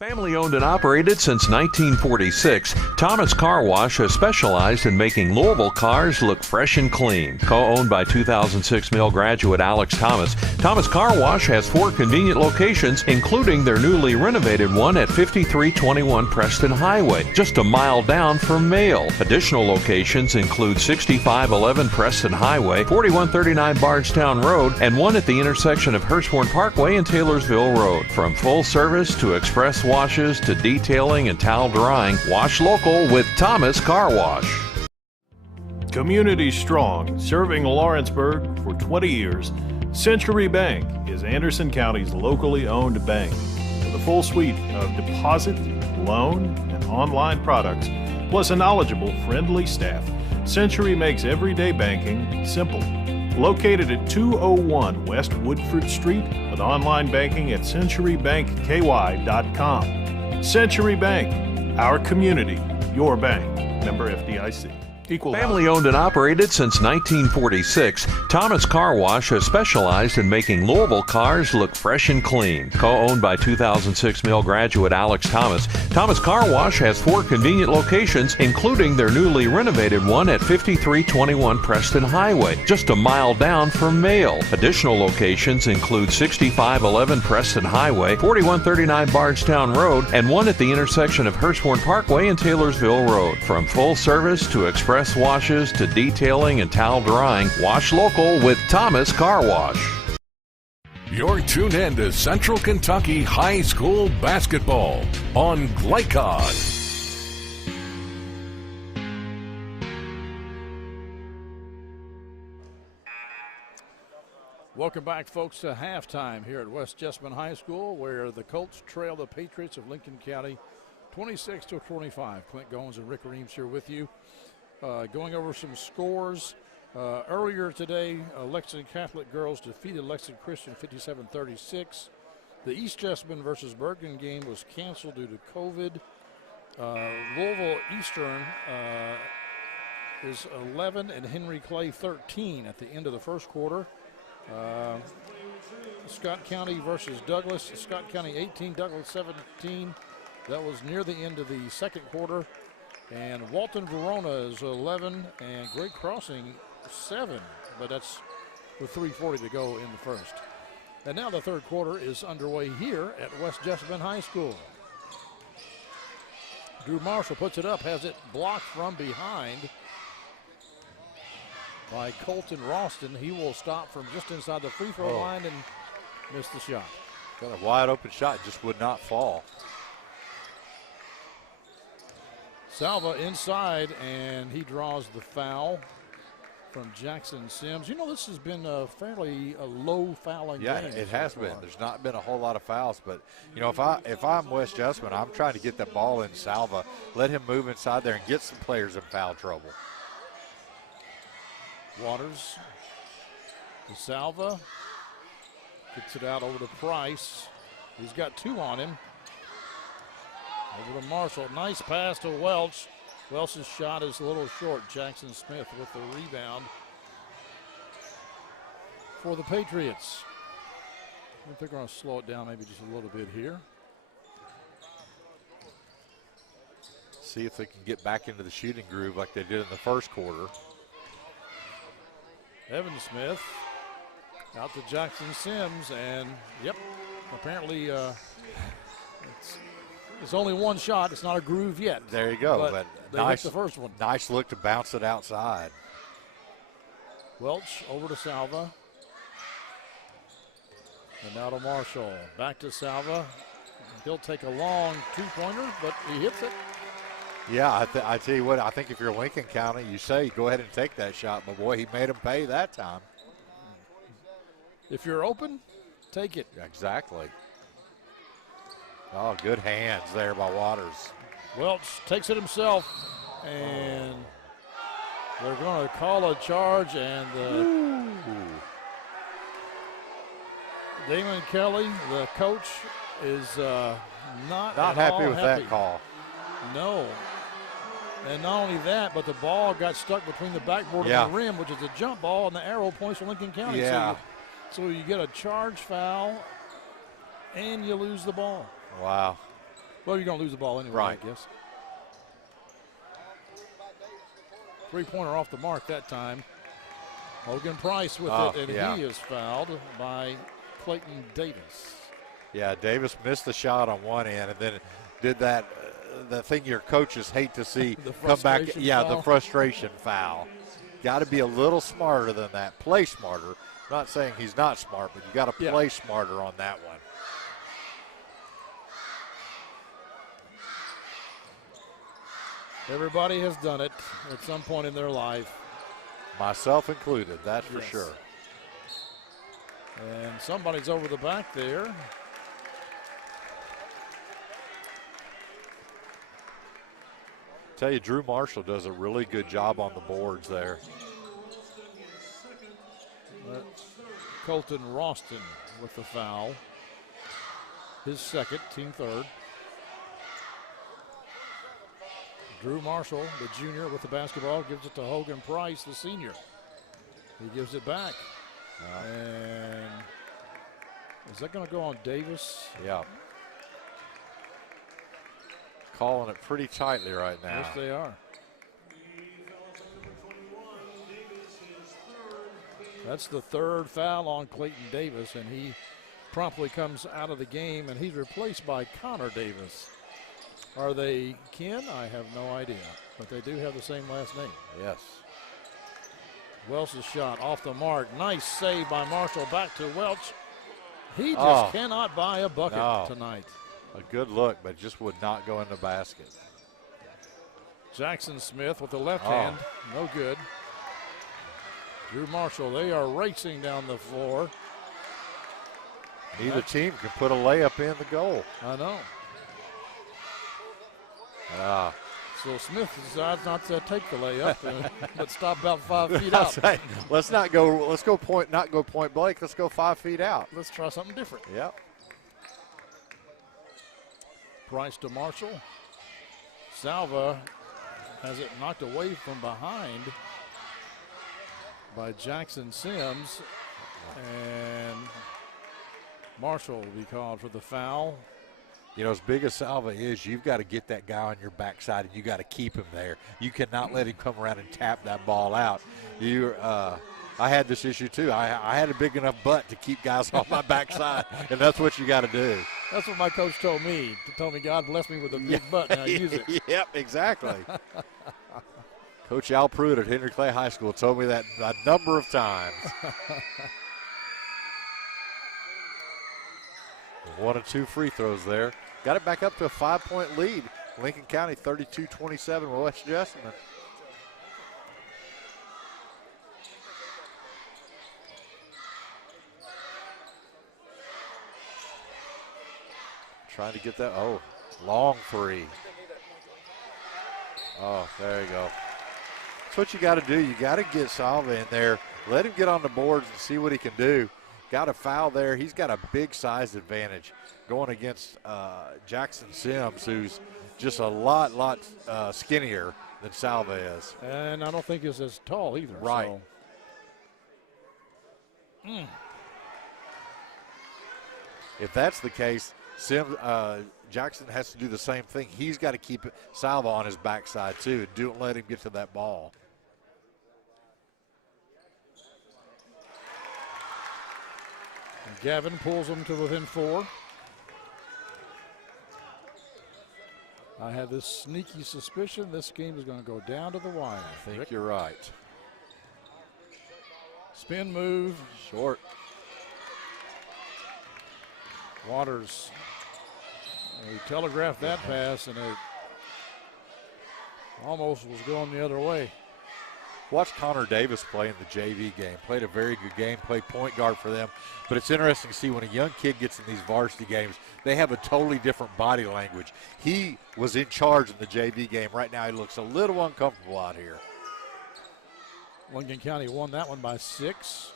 Family owned and operated since 1946, Thomas Car Wash has specialized in making Louisville cars look fresh and clean. Co-owned by 2006 Mill graduate Alex Thomas, Thomas Car Wash has 4 convenient locations, including their newly renovated one at 5321 Preston Highway, just a mile down from Mail. Additional locations include 6511 Preston Highway, 4139 Bardstown Road, and one at the intersection of Hurstbourne Parkway and Taylorsville Road. From full service to express washes to detailing and towel drying, wash local with Thomas Car Wash. Community strong, serving Lawrenceburg for 20 years, Century Bank is Anderson County's locally owned bank. With a full suite of deposit, loan, and online products, plus a knowledgeable, friendly staff, Century makes everyday banking simple. Located at 201 West Woodford Street with online banking at centurybankky.com. Century Bank, our community, your bank. Member FDIC. Family owned and operated since 1946, Thomas Car Wash has specialized in making Louisville cars look fresh and clean. Co-owned by 2006 Mill graduate Alex Thomas, Thomas Car Wash has 4 convenient locations, including their newly renovated one at 5321 Preston Highway, just a mile down from Mail. Additional locations include 6511 Preston Highway, 4139 Bardstown Road, and one at the intersection of Hurstbourne Parkway and Taylorsville Road. From full service to express washes to detailing and towel drying, wash local with Thomas Car Wash. You're tuned in to Central Kentucky High School basketball on Glycod. Welcome back, folks, to halftime here at West Jessamine High School, where the Colts trail the Patriots of Lincoln County 26-25. Clint Goins and Rick Reams here with you. Going over some scores. Earlier today, Lexington Catholic girls defeated Lexington Christian 57-36. The East Jessamine versus Bergen game was canceled due to COVID. Louisville Eastern is 11 and Henry Clay 13 at the end of the first quarter. Scott County versus Douglas. Scott County 18, Douglas 17. That was near the end of the second quarter. And Walton Verona is 11 and Great Crossing 7, but that's with 3:40 to go in the first. And now the third quarter is underway here at West Jessamine High School. Drew Marshall puts it up, has it blocked from behind by Colton Ralston. He will stop from just inside the free throw line and miss the shot. Got a wide open shot, just would not fall. Salva inside, and he draws the foul from Jackson Sims. You know, this has been a fairly low fouling game. Yeah, it has been. There's not been a whole lot of fouls, but, you know, if I'm West Jessamine, I'm trying to get that ball in Salva, let him move inside there and get some players in foul trouble. Waters to Salva. Gets it out over to Price. He's got 2 on him. Over to Marshall. Nice pass to Welch. Welch's shot is a little short. Jackson Smith with the rebound for the Patriots. I think they're going to slow it down maybe just a little bit here. See if they can get back into the shooting groove like they did in the first quarter. Evan Smith out to Jackson Sims, and yep, apparently it's only one shot. It's not a groove yet. There you go. But they nice, hit the first one. Nice look to bounce it outside. Welch over to Salva. And now to Marshall. Back to Salva. He'll take a long 2-pointer, but he hits it. Yeah, I tell you what, I think if you're Lincoln County, you say go ahead and take that shot. But, boy, he made him pay that time. If you're open, take it. Exactly. Oh, good hands there by Waters. Welch takes it himself, and they're going to call a charge, and Damon Kelly, the coach, is not happy with that call. No. And not only that, but the ball got stuck between the backboard and the rim, which is a jump ball, and the arrow points to Lincoln County. Yeah. So you get a charge foul, and you lose the ball. Wow. Well, you're going to lose the ball anyway, right. I guess. Three-pointer off the mark that time. Hogan Price with it, and he is fouled by Clayton Davis. Yeah, Davis missed the shot on one end and then did that the thing your coaches hate to see come back. Yeah, the frustration foul. Got to be a little smarter than that. Play smarter. Not saying he's not smart, but you got to play smarter on that one. Everybody has done it at some point in their life. Myself included, that's for sure. And somebody's over the back there. Tell you, Drew Marshall does a really good job on the boards there. Colton Ralston with the foul. His second, team third. Drew Marshall, the junior, with the basketball, gives it to Hogan Price, the senior. He gives it back. And is that going to go on Davis? Yeah. Calling it pretty tightly right now. Yes, they are. That's the third foul on Clayton Davis, and he promptly comes out of the game, and he's replaced by Connor Davis. Are they kin? I have no idea, but they do have the same last name. Yes. Welch's shot off the mark. Nice save by Marshall. Back to Welch. He just cannot buy a bucket tonight. A good look, but just would not go in the basket. Jackson Smith with the left hand. No good. Drew Marshall, they are racing down the floor. Neither team can put a layup in the goal. I know. So Smith decides not to take the layup, but stop about 5 feet out. Right. Not go point blank. Let's go 5 feet out. Let's try something different. Yep. Price to Marshall. Salva has it knocked away from behind by Jackson Sims, and Marshall will be called for the foul. You know, as big as Salva is, you've got to get that guy on your backside, and you got to keep him there. You cannot let him come around and tap that ball out. I had this issue too. I had a big enough butt to keep guys on my backside, and that's what you got to do. That's what my coach told me. He told me God bless me with a big butt, and I use it. Yep, exactly. Coach Al Pruitt at Henry Clay High School told me that a number of times. 1 and 2 free throws there. Got it back up to a 5-point lead. Lincoln County 32-27 with West Jessamine. Trying to get that, long three. Oh, there you go. That's what you got to do. You got to get Salva in there. Let him get on the boards and see what he can do. Got a foul there. He's got a big size advantage going against Jackson Sims, who's just a lot skinnier than Salva is. And I don't think he's as tall either. Right. So. If that's the case, Jackson has to do the same thing. He's got to keep Salva on his backside too. Don't let him get to that ball. And Gavin pulls him to within 4. I have this sneaky suspicion this game is going to go down to the wire. I think you're right. Spin move. Short. Waters. He telegraphed that pass, and it almost was going the other way. watched Connor Davis play in the JV game. Played a very good game, played point guard for them. But it's interesting to see when a young kid gets in these varsity games, they have a totally different body language. He was in charge in the JV game. Right now he looks a little uncomfortable out here. Lincoln County won that one by 6.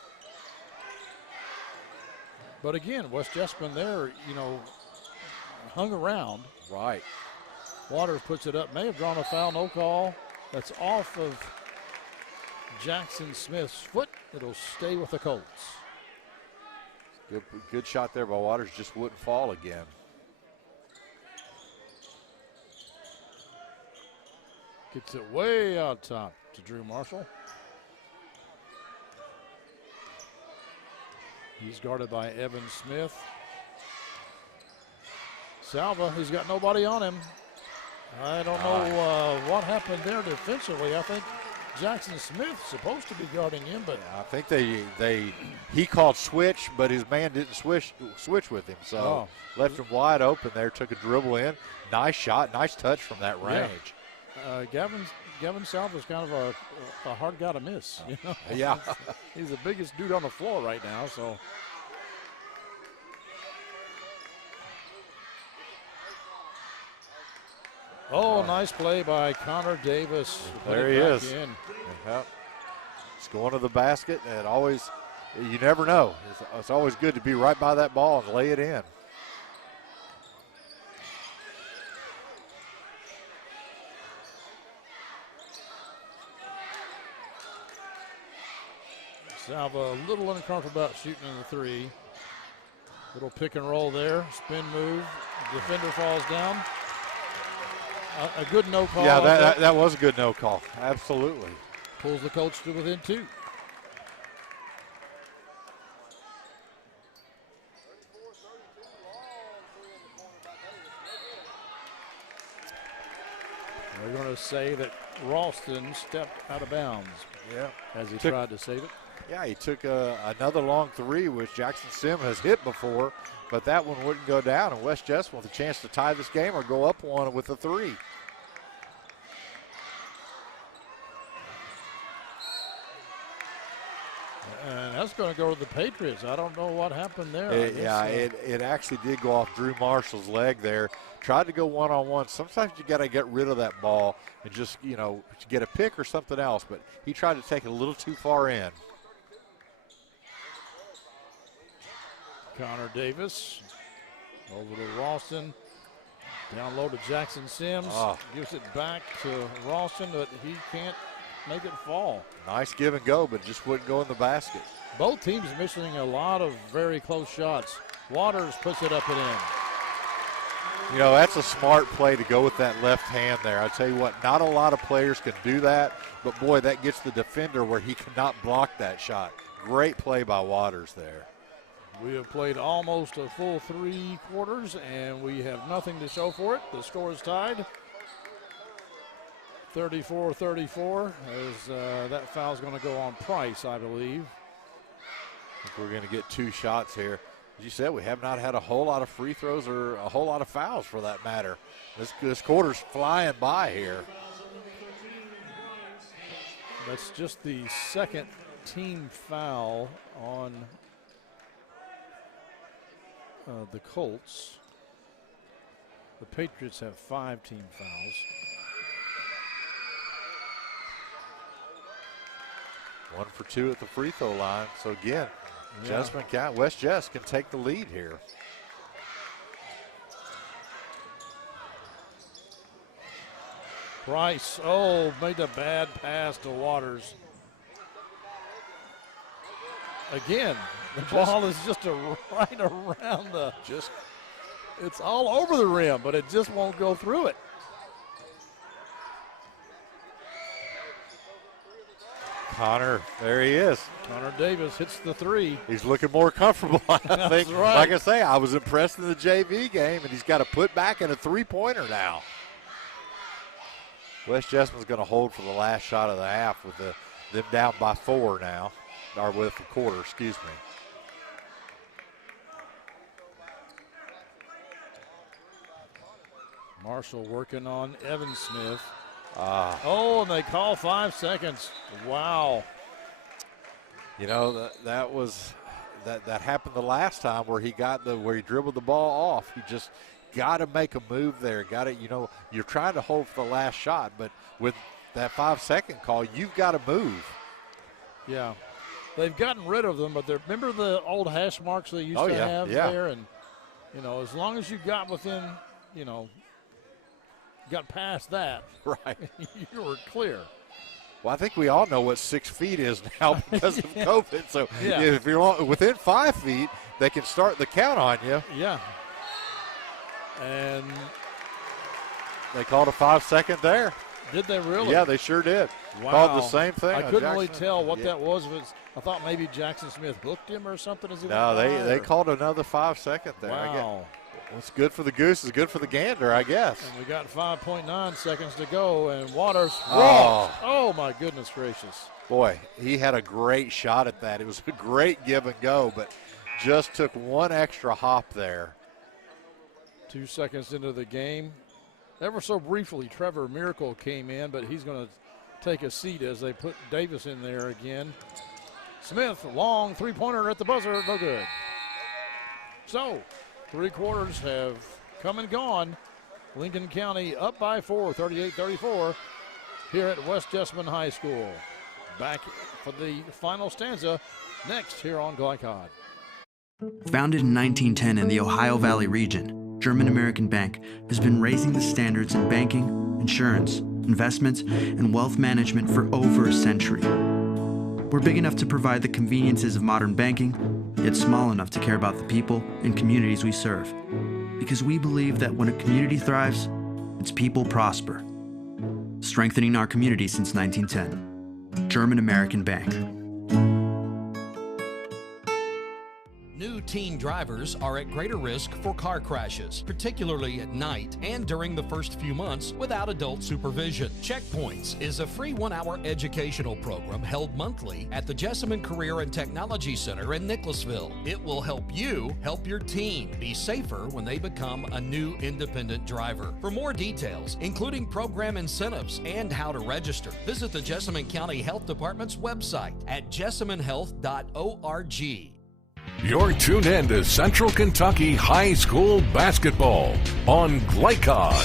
But again, West Jessamine there, hung around. Right. Waters puts it up, may have drawn a foul, no call. That's off of Jackson Smith's foot. It'll stay with the Colts. Good shot there by Waters, just wouldn't fall again. Gets it way out top to Drew Marshall. He's guarded by Evan Smith. Salva, he's got nobody on him. I don't know what happened there defensively. I think Jackson Smith's supposed to be guarding him, but yeah, I think he called switch, but his man didn't switch with him, so left him wide open there. Took a dribble in, nice shot, nice touch from that range. Yeah. Gavin Salva's kind of a hard guy to miss. Yeah, he's the biggest dude on the floor right now, so. Oh, nice play by Connor Davis. There he is. Yep. It's going to the basket, and you never know. It's always good to be right by that ball and lay it in. Salva a little uncomfortable about shooting in the 3. Little pick and roll there, spin move. Defender falls down. A good no call. Yeah, that was a good no call. Absolutely. Pulls the coach to within 2. We're going to say that Ralston stepped out of bounds. Yeah. As he tried to save it. Yeah, he took another long 3, which Jackson Sim has hit before, but that one wouldn't go down, and West Jessamine with a chance to tie this game or go up 1 with a 3. And that's going to go to the Patriots. I don't know what happened there. It actually did go off Drew Marshall's leg there. Tried to go one-on-one. Sometimes you got to get rid of that ball and just, get a pick or something else, but he tried to take it a little too far in. Connor Davis over to Ralston. Down low to Jackson Sims. Gives it back to Ralston, but he can't make it fall. Nice give and go, but just wouldn't go in the basket. Both teams missing a lot of very close shots. Waters puts it up and in. That's a smart play to go with that left hand there. I tell you what, not a lot of players can do that, but boy, that gets the defender where he cannot block that shot. Great play by Waters there. We have played almost a full 3 quarters, and we have nothing to show for it. The score is tied. 34-34, as that foul is going to go on Price, I believe. I think we're going to get 2 shots here. As you said, we have not had a whole lot of free throws or a whole lot of fouls for that matter. This quarter's flying by here. That's just the second team foul on the Colts. The Patriots have 5 team fouls. 1 for 2 at the free throw line. So again, West Jess can take the lead here. Price, made a bad pass to Waters. Again, the ball is just right around it's all over the rim, but it just won't go through it. Connor, there he is. Connor Davis hits the 3. He's looking more comfortable, I think. Right. Like I say, I was impressed in the JV game, and he's got to put back in a 3-pointer now. West Jessamine's going to hold for the last shot of the half with them down by 4 now, or with the quarter, excuse me. Marshall working on Evan Smith. And they call 5 seconds. Wow. You know, that happened the last time where he dribbled the ball off. He just got to make a move there. Got to, you're trying to hold for the last shot, but with that 5-second call, you've got to move. Yeah. They've gotten rid of them, but remember the old hash marks they used to have there? And, as long as you got within, got past that, right, you were clear. Well, I think we all know what 6 feet is now because of COVID. So if you're within 5 feet, they can start the count on you. Yeah. And they called a 5-second there. Did they really? Yeah, they sure did. Wow. Called the same thing. I couldn't really tell what that was. I thought maybe Jackson Smith hooked him or something as he went by. No, they called another 5-second there. Wow. What's good for the goose is good for the gander, I guess. And we got 5.9 seconds to go, and Waters walked. Oh, my goodness gracious. Boy, he had a great shot at that. It was a great give and go, but just took one extra hop there. 2 seconds into the game. Ever so briefly, Trevor Miracle came in, but he's going to take a seat as they put Davis in there again. Smith, long three-pointer at the buzzer, no good. So, 3 quarters have come and gone. Lincoln County up by 4, 38-34, here at West Jessamine High School. Back for the final stanza next here on Glycod. Founded in 1910 in the Ohio Valley region, German American Bank has been raising the standards in banking, insurance, investments, and wealth management for over a century. We're big enough to provide the conveniences of modern banking, yet small enough to care about the people and communities we serve. Because we believe that when a community thrives, its people prosper. Strengthening our community since 1910. German American Bank. New teen drivers are at greater risk for car crashes, particularly at night and during the first few months without adult supervision. Checkpoints is a free 1-hour educational program held monthly at the Jessamine Career and Technology Center in Nicholasville. It will help you help your teen be safer when they become a new independent driver. For more details, including program incentives and how to register, visit the Jessamine County Health Department's website at jessaminehealth.org. You're tuned in to Central Kentucky High School Basketball on Glycod.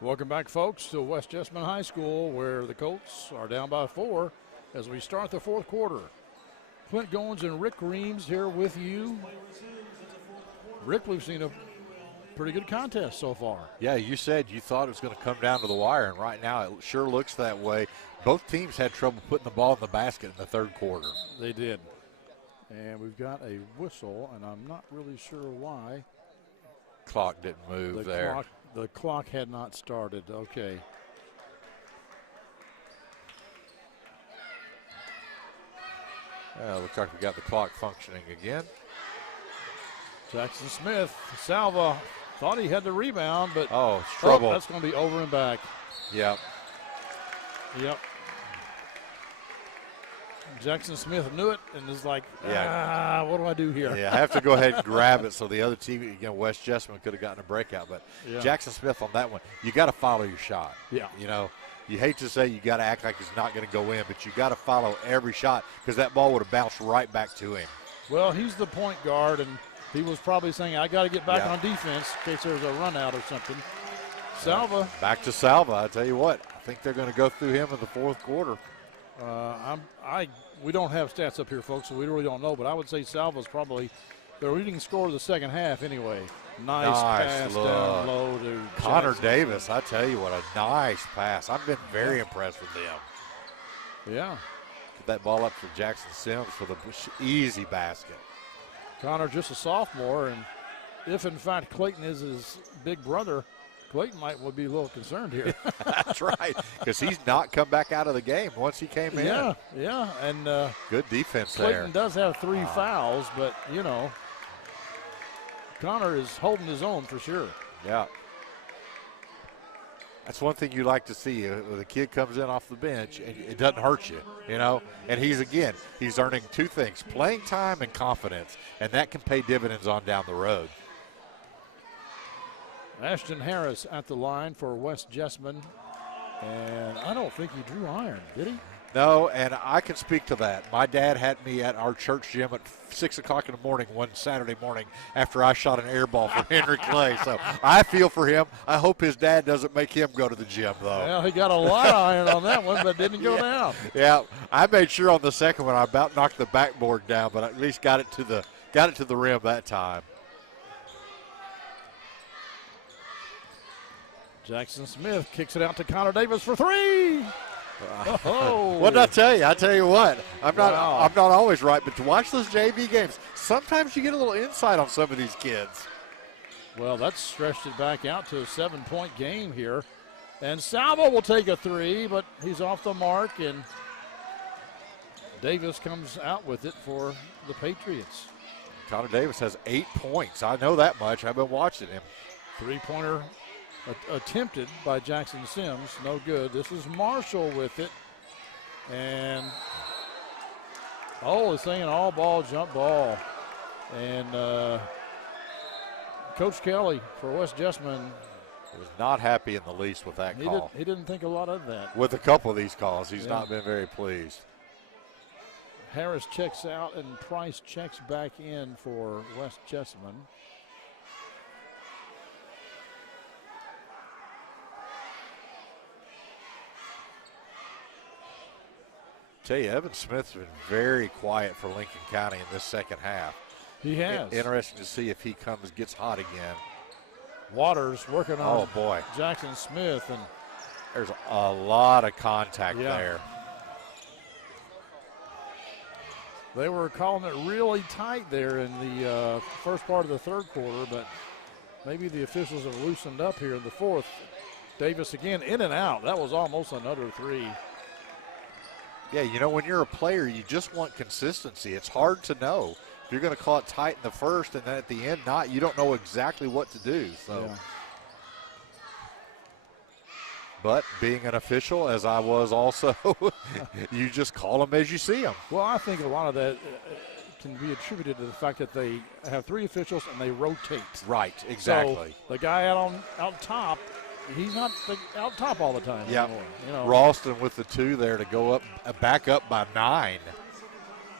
Welcome back, folks, to West Jessamine High School, where the Colts are down by 4 as we start the 4th quarter. Clint Goins and Rick Reams here with you. Rick, we've seen a pretty good contest so far. Yeah, you said you thought it was going to come down to the wire, and right now it sure looks that way. Both teams had trouble putting the ball in the basket in the 3rd quarter. They did. And we've got a whistle, and I'm not really sure why. Clock didn't move there. The clock had not started. Okay. Looks like we got the clock functioning again. Jackson Smith, Salva thought he had the rebound, but it's trouble. That's going to be over and back. Yep. Jackson Smith knew it and is like, what do I do here? Yeah, I have to go ahead and grab it so the other team, West Jessamine could have gotten a breakout. But Jackson Smith on that one, you got to follow your shot. Yeah. You hate to say you got to act like it's not going to go in, but you got to follow every shot because that ball would have bounced right back to him. Well, he's the point guard, and he was probably saying, I got to get back on defense in case there's a run out or something. Salva. Back to Salva. I tell you what, I think they're going to go through him in the 4th quarter. We don't have stats up here, folks, so we really don't know, but I would say Salva's probably the leading scorer of the second half anyway. Nice pass down low to Connor Jackson Davis. Smith. I tell you what, a nice pass. I've been very impressed with them. Yeah. Get that ball up for Jackson Sims for the easy basket. Connor just a sophomore, and if in fact Clayton is his big brother, Clayton might be a little concerned here. That's right, because he's not come back out of the game once he came in. Yeah, and good defense Clayton there. Clayton does have 3 fouls, but, Connor is holding his own for sure. Yeah. That's one thing you like to see. When the kid comes in off the bench, and it doesn't hurt you, And he's earning 2 things, playing time and confidence, and that can pay dividends on down the road. Ashton Harris at the line for West Jessamine. And I don't think he drew iron, did he? No, and I can speak to that. My dad had me at our church gym at 6 o'clock in the morning one Saturday morning after I shot an air ball for Henry Clay. So I feel for him. I hope his dad doesn't make him go to the gym, though. Well, he got a lot of iron on that one, but didn't go down. Yeah, I made sure on the second one I about knocked the backboard down, but I at least got it to the rim that time. Jackson Smith kicks it out to Connor Davis for three. Oh. What did I tell you? I tell you what, I'm not always right, but to watch those JV games, sometimes you get a little insight on some of these kids. Well, that's stretched it back out to a 7-point game here. And Salvo will take a three, but he's off the mark, and Davis comes out with it for the Patriots. Connor Davis has 8 points. I know that much. I've been watching him. Three-pointer attempted by Jackson Sims. No good. This is Marshall with it. And, it's saying all ball, jump ball. And Coach Kelly for West Jessamine was not happy in the least with that call. He didn't think a lot of that. With a couple of these calls, he's not been very pleased. Harris checks out and Price checks back in for West Jessamine. Tell you, Evan Smith's been very quiet for Lincoln County in this second half. He has. Interesting to see if he gets hot again. Waters working on Oh, boy. Jackson Smith. And there's a lot of contact there. They were calling it really tight there in the first part of the third quarter, but maybe the officials have loosened up here in the fourth. Davis again in and out. That was almost another three. Yeah, when you're a player, you just want consistency. It's hard to know. If you're going to call it tight in the first and then at the end not, you don't know exactly what to do. So, But being an official, as I was also, you just call them as you see them. Well, I think a lot of that can be attributed to the fact that they have three officials and they rotate. Right, exactly. So the guy out top, he's not out top all the time anymore. Ralston with the two there to go up, back up by 9.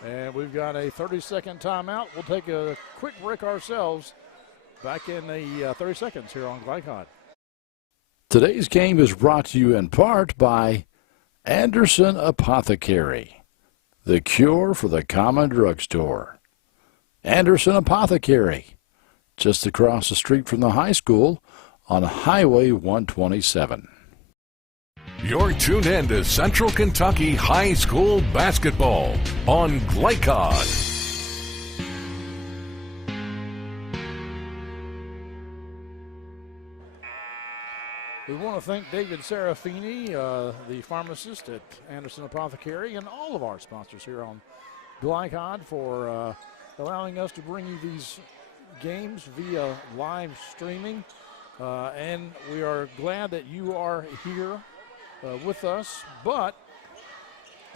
And we've got a 30-second timeout. We'll take a quick break ourselves. Back in the 30 seconds here on Glycod. Today's game is brought to you in part by Anderson Apothecary, the cure for the common drugstore. Anderson Apothecary, just across the street from the high school on Highway 127. You're tuned in to Central Kentucky High School basketball on Glycod. We want to thank David Serafini, the pharmacist at Anderson Apothecary, and all of our sponsors here on Glycod for allowing us to bring you these games via live streaming. And we are glad that you are here with us, but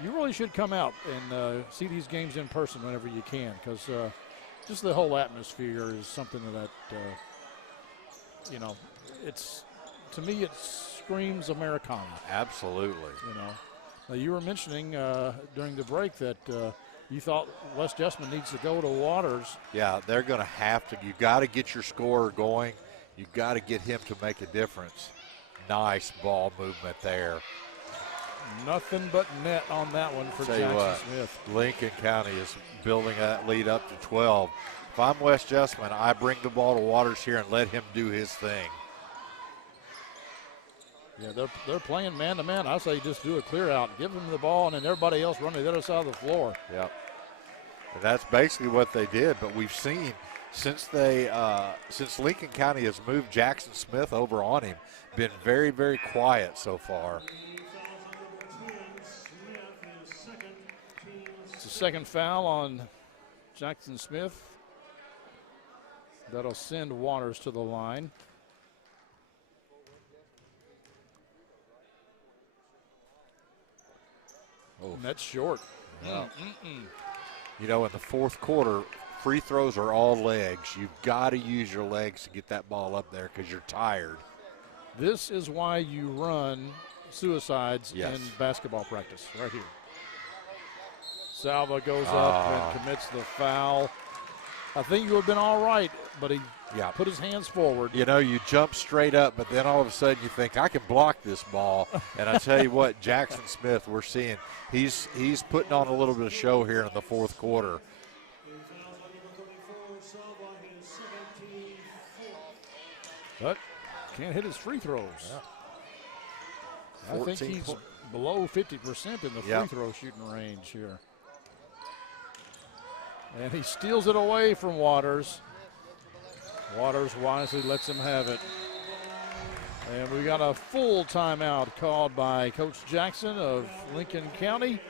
you really should come out and see these games in person whenever you can, because just the whole atmosphere is something that, it's, to me, it screams Americana. Absolutely. Now, you were mentioning during the break that you thought West Jessamine needs to go to Waters. Yeah, they're going to have to. You've got to get your scorer going. You've got to get him to make a difference. Nice ball movement there. Nothing but net on that one for Jackson Smith. Lincoln County is building that lead up to 12. If I'm West Jessamine, I bring the ball to Waters here and let him do his thing. Yeah, they're playing man-to-man. I say just do a clear out. Give them the ball, and then everybody else run to the other side of the floor. Yep. And that's basically what they did, but we've seen since Lincoln County has moved Jackson Smith over on him, been very, very quiet so far. It's the second foul on Jackson Smith. That'll send Waters to the line. Oh, and that's short. Yeah. In the fourth quarter, free throws are all legs. You've got to use your legs to get that ball up there because you're tired. This is why you run suicides in basketball practice, right here. Salva goes up and commits the foul. I think he would have been all right, but he put his hands forward. You know, you jump straight up, but then all of a sudden you think, I can block this ball. And I tell you what, Jackson Smith, we're seeing, he's putting on a little bit of show here in the fourth quarter. But can't hit his free throws. I think he's below 50% in the free throw shooting range here. And he steals it away from Waters. Waters wisely lets him have it. And we got a full timeout called by Coach Jackson of Lincoln County,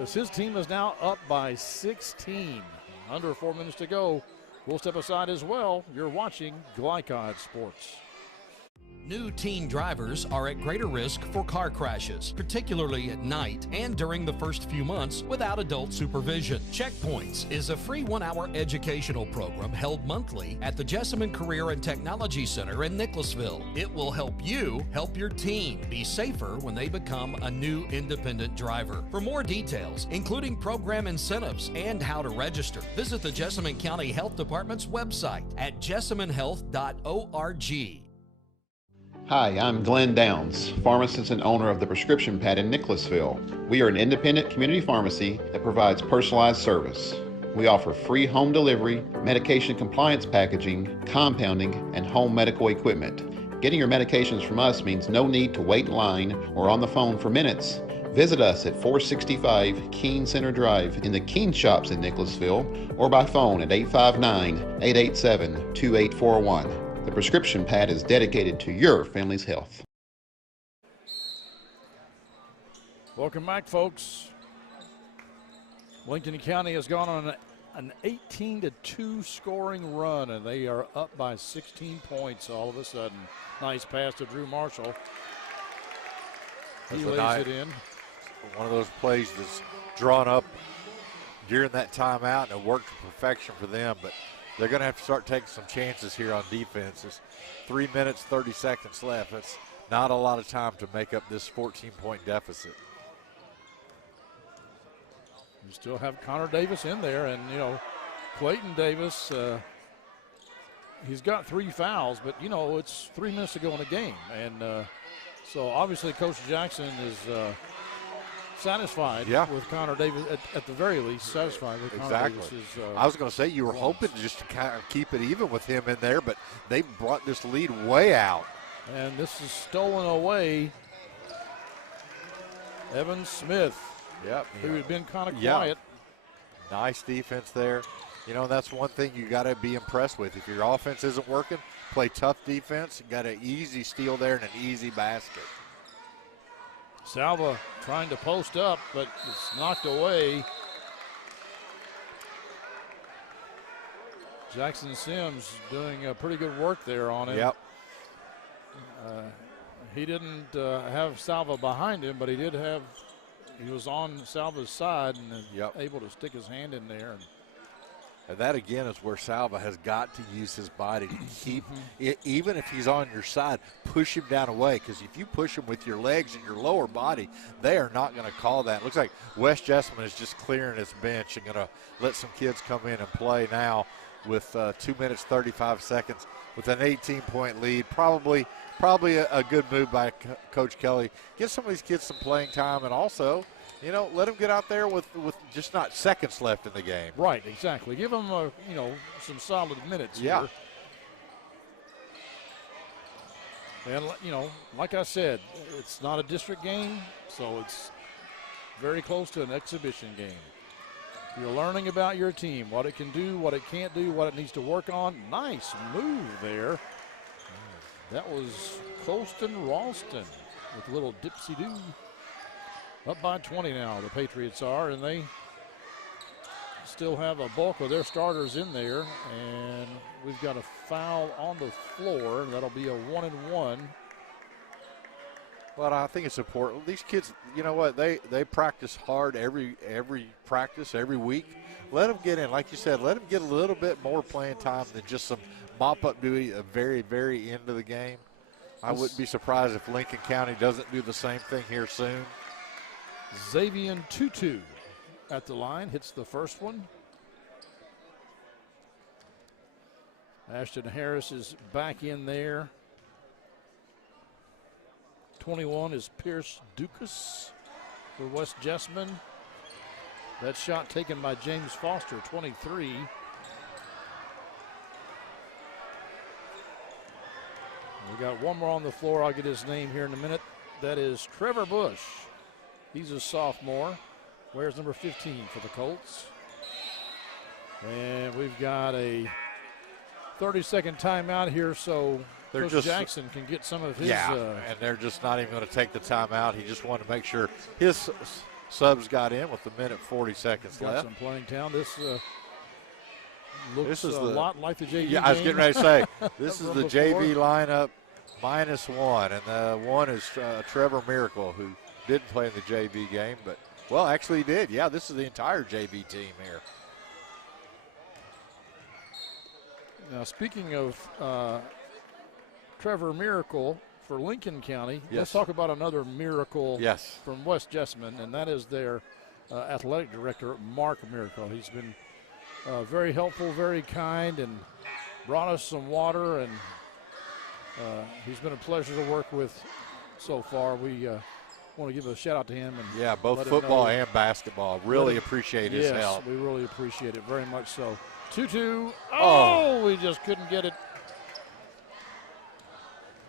as his team is now up by 16. Under 4 minutes to go. We'll step aside as well. You're watching Glycod Sports. New teen drivers are at greater risk for car crashes, particularly at night and during the first few months without adult supervision. Checkpoints is a free 1-hour educational program held monthly at the Jessamine Career and Technology Center in Nicholasville. It will help you help your teen be safer when they become a new independent driver. For more details, including program incentives and how to register, visit the Jessamine County Health Department's website at jessaminehealth.org. Hi, I'm Glenn Downs, pharmacist and owner of the Prescription Pad in Nicholasville. We are an independent community pharmacy that provides personalized service. We offer free home delivery, medication compliance packaging, compounding, and home medical equipment. Getting your medications from us means no need to wait in line or on the phone for minutes. Visit us at 465 Keene Center Drive in the Keene Shops in Nicholasville or by phone at 859-887-2841. The Prescription Pad is dedicated to your family's health. Welcome back, folks. Lincoln County has gone on an 18-2 scoring run, and they are up by 16 points all of a sudden. Nice pass to Drew Marshall. He lays it in. One of those plays that's drawn up during that timeout, and it worked to perfection for them, but they're going to have to start taking some chances here on defense. It's 3 minutes, 30 seconds left. That's not a lot of time to make up this 14-point deficit. You still have Connor Davis in there, and, you know, Clayton Davis, he's got 3 fouls, but, you know, it's 3 minutes to go in the game. And so obviously Coach Jackson is satisfied with Connor Davis, at the very least, satisfied with Connor Davis's. I was going to say, you were hoping just to kind of keep it even with him in there, but they brought this lead way out. And this is stolen away. Evan Smith, who had been kind of quiet. Nice defense there. You know, that's one thing you got to be impressed with. If your offense isn't working, play tough defense. You got an easy steal there and an easy basket. Salva trying to post up, but it's knocked away. Jackson Sims doing pretty good work there on him. He didn't have Salva behind him, but he was on Salva's side and able to stick his hand in there. And that, again, is where Salva has got to use his body to keep, even if he's on your side, push him down away. Because if you push him with your legs and your lower body, they are not going to call that. It looks like West Jessamine is just clearing his bench and going to let some kids come in and play now with 2 minutes, 35 seconds with an 18-point lead. Probably a good move by Coach Kelly. Get some of these kids some playing time, and also, you know, let them get out there with just not seconds left in the game. Right, exactly. Give them, some solid minutes here. And, you know, like I said, it's not a district game, so it's very close to an exhibition game. You're learning about your team, what it can do, what it can't do, what it needs to work on. Nice move there. That was Colston Ralston with a little dipsy-doo. Up by 20 now, the Patriots are, and they still have a bulk of their starters in there. And we've got a foul on the floor. That'll be a 1-and-1 Well, I think it's important. These kids, you know what? They practice hard every practice, every week. Let them get in. Like you said, let them get a little bit more playing time than just some mop-up duty at the very, very end of the game. I wouldn't be surprised if Lincoln County doesn't do the same thing here soon. Xavier Tutu at the line, hits the first one. Ashton Harris is back in there. 21 is Pierce Dukas for West Jessamine. That shot taken by James Foster, 23. We got one more on the floor. I'll get his name here in a minute. That is Trevor Bush. He's a sophomore. Wears number 15 for the Colts. And we've got a 30-second timeout here, so Coach Jackson can get some of his. Yeah, and they're just not even going to take the timeout. He just wanted to make sure his subs got in with a minute 40 seconds left. Some playing time. This looks a lot like the JV Yeah, game. I was getting ready to say, this is the JV lineup -1, and the one is Trevor Miracle, who didn't play in the JV game, but, well, actually he did. Yeah, this is the entire JV team here. Now, speaking of Trevor Miracle for Lincoln County, let's talk about another miracle from West Jessamine, and that is their athletic director, Mark Miracle. He's been very helpful, very kind, and brought us some water, and he's been a pleasure to work with so far. We want to give a shout out to him. And yeah, both football and basketball. Really appreciate his help. Yes, we really appreciate it very much so. 2-2. Oh, we just couldn't get it.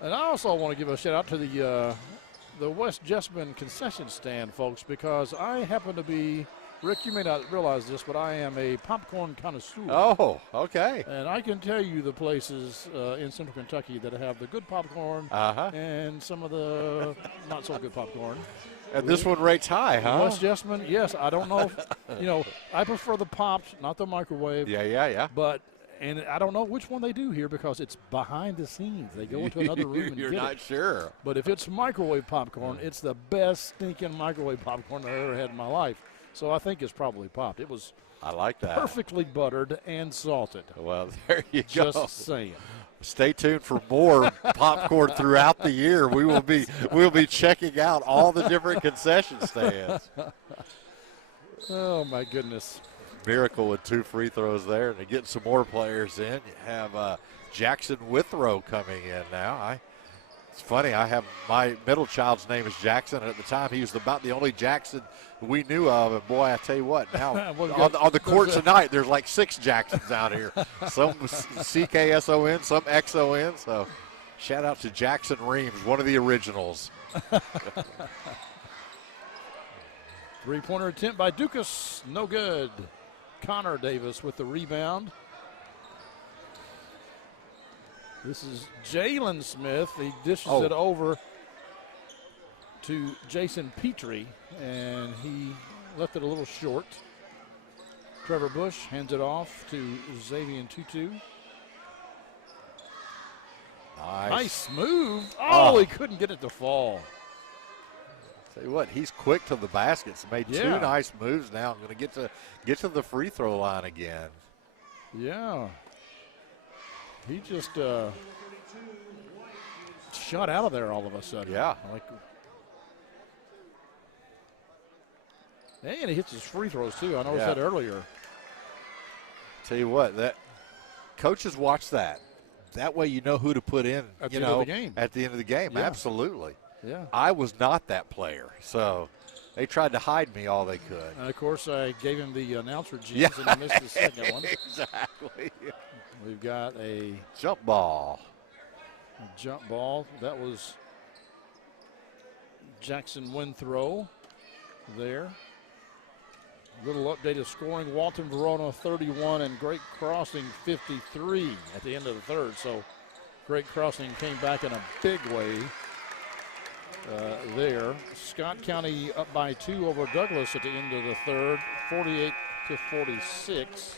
And I also want to give a shout out to the West Jessamine concession stand, folks, because I happen to be, Rick, you may not realize this, but I am a popcorn connoisseur. Oh, okay. And I can tell you the places in Central Kentucky that have the good popcorn and some of the not so good popcorn. And this one rates high, huh? West Jessamine, yes. I don't know if, I prefer the popped, not the microwave. Yeah. But, and I don't know which one they do here because it's behind the scenes. They go into another room and You're get not it. sure. But if it's microwave popcorn, it's the best stinking microwave popcorn I've ever had in my life. So I think it's probably popped. It was I like that. Perfectly buttered and salted. Well, there you go. Just saying. Stay tuned for more popcorn throughout the year. We'll be checking out all the different concession stands. Oh my goodness. Miracle with 2 free throws there, and to get some more players in. You have Jackson Withrow coming in now. It's funny, I have my middle child's name is Jackson, and at the time he was about the only Jackson we knew of. And boy, I tell you what, now on the court tonight, there's like 6 Jacksons out here. Some CKSON, some XON. So shout out to Jackson Reams, one of the originals. Three-pointer attempt by Dukas, no good. Connor Davis with the rebound. This is Jalen Smith. He dishes it over to Jason Petrie, and he left it a little short. Trevor Bush hands it off to Xavier Tutu. Nice move. Oh, he couldn't get it to fall. Tell you what, he's quick to the baskets. Made 2 nice moves now. Going to get to the free throw line again. Yeah. He just shot out of there all of a sudden. Yeah. And he hits his free throws, too. I noticed that earlier. Tell you what, that coaches watch that. That way you know who to put in at the end of the game. At the end of the game, yeah. Absolutely. Yeah. I was not that player, so they tried to hide me all they could. And, of course, I gave him the announcer jeans, and he missed the second one. Exactly. We've got a jump ball. That was Jackson Withrow there. Little updated scoring. Walton Verona 31 and Great Crossing 53 at the end of the third. So Great Crossing came back in a big way there. Scott County up by 2 over Douglas at the end of the third, 48-46.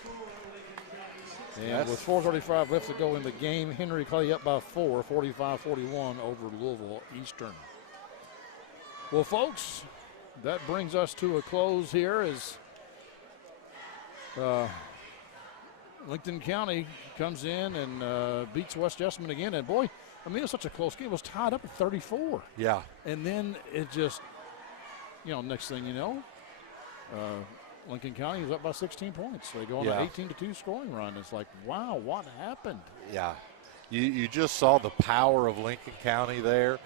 And with 4:35 left to go in the game, Henry Clay up by 4, 45-41 over Louisville Eastern. Well, folks, that brings us to a close here as Lincoln County comes in and beats West Jessamine again. And, boy, I mean, it was such a close game. It was tied up at 34. Yeah. And then it just, next thing you know, Lincoln County is up by 16 points. They go on an 18-2 scoring run. It's like, wow, what happened? Yeah. You just saw the power of Lincoln County there.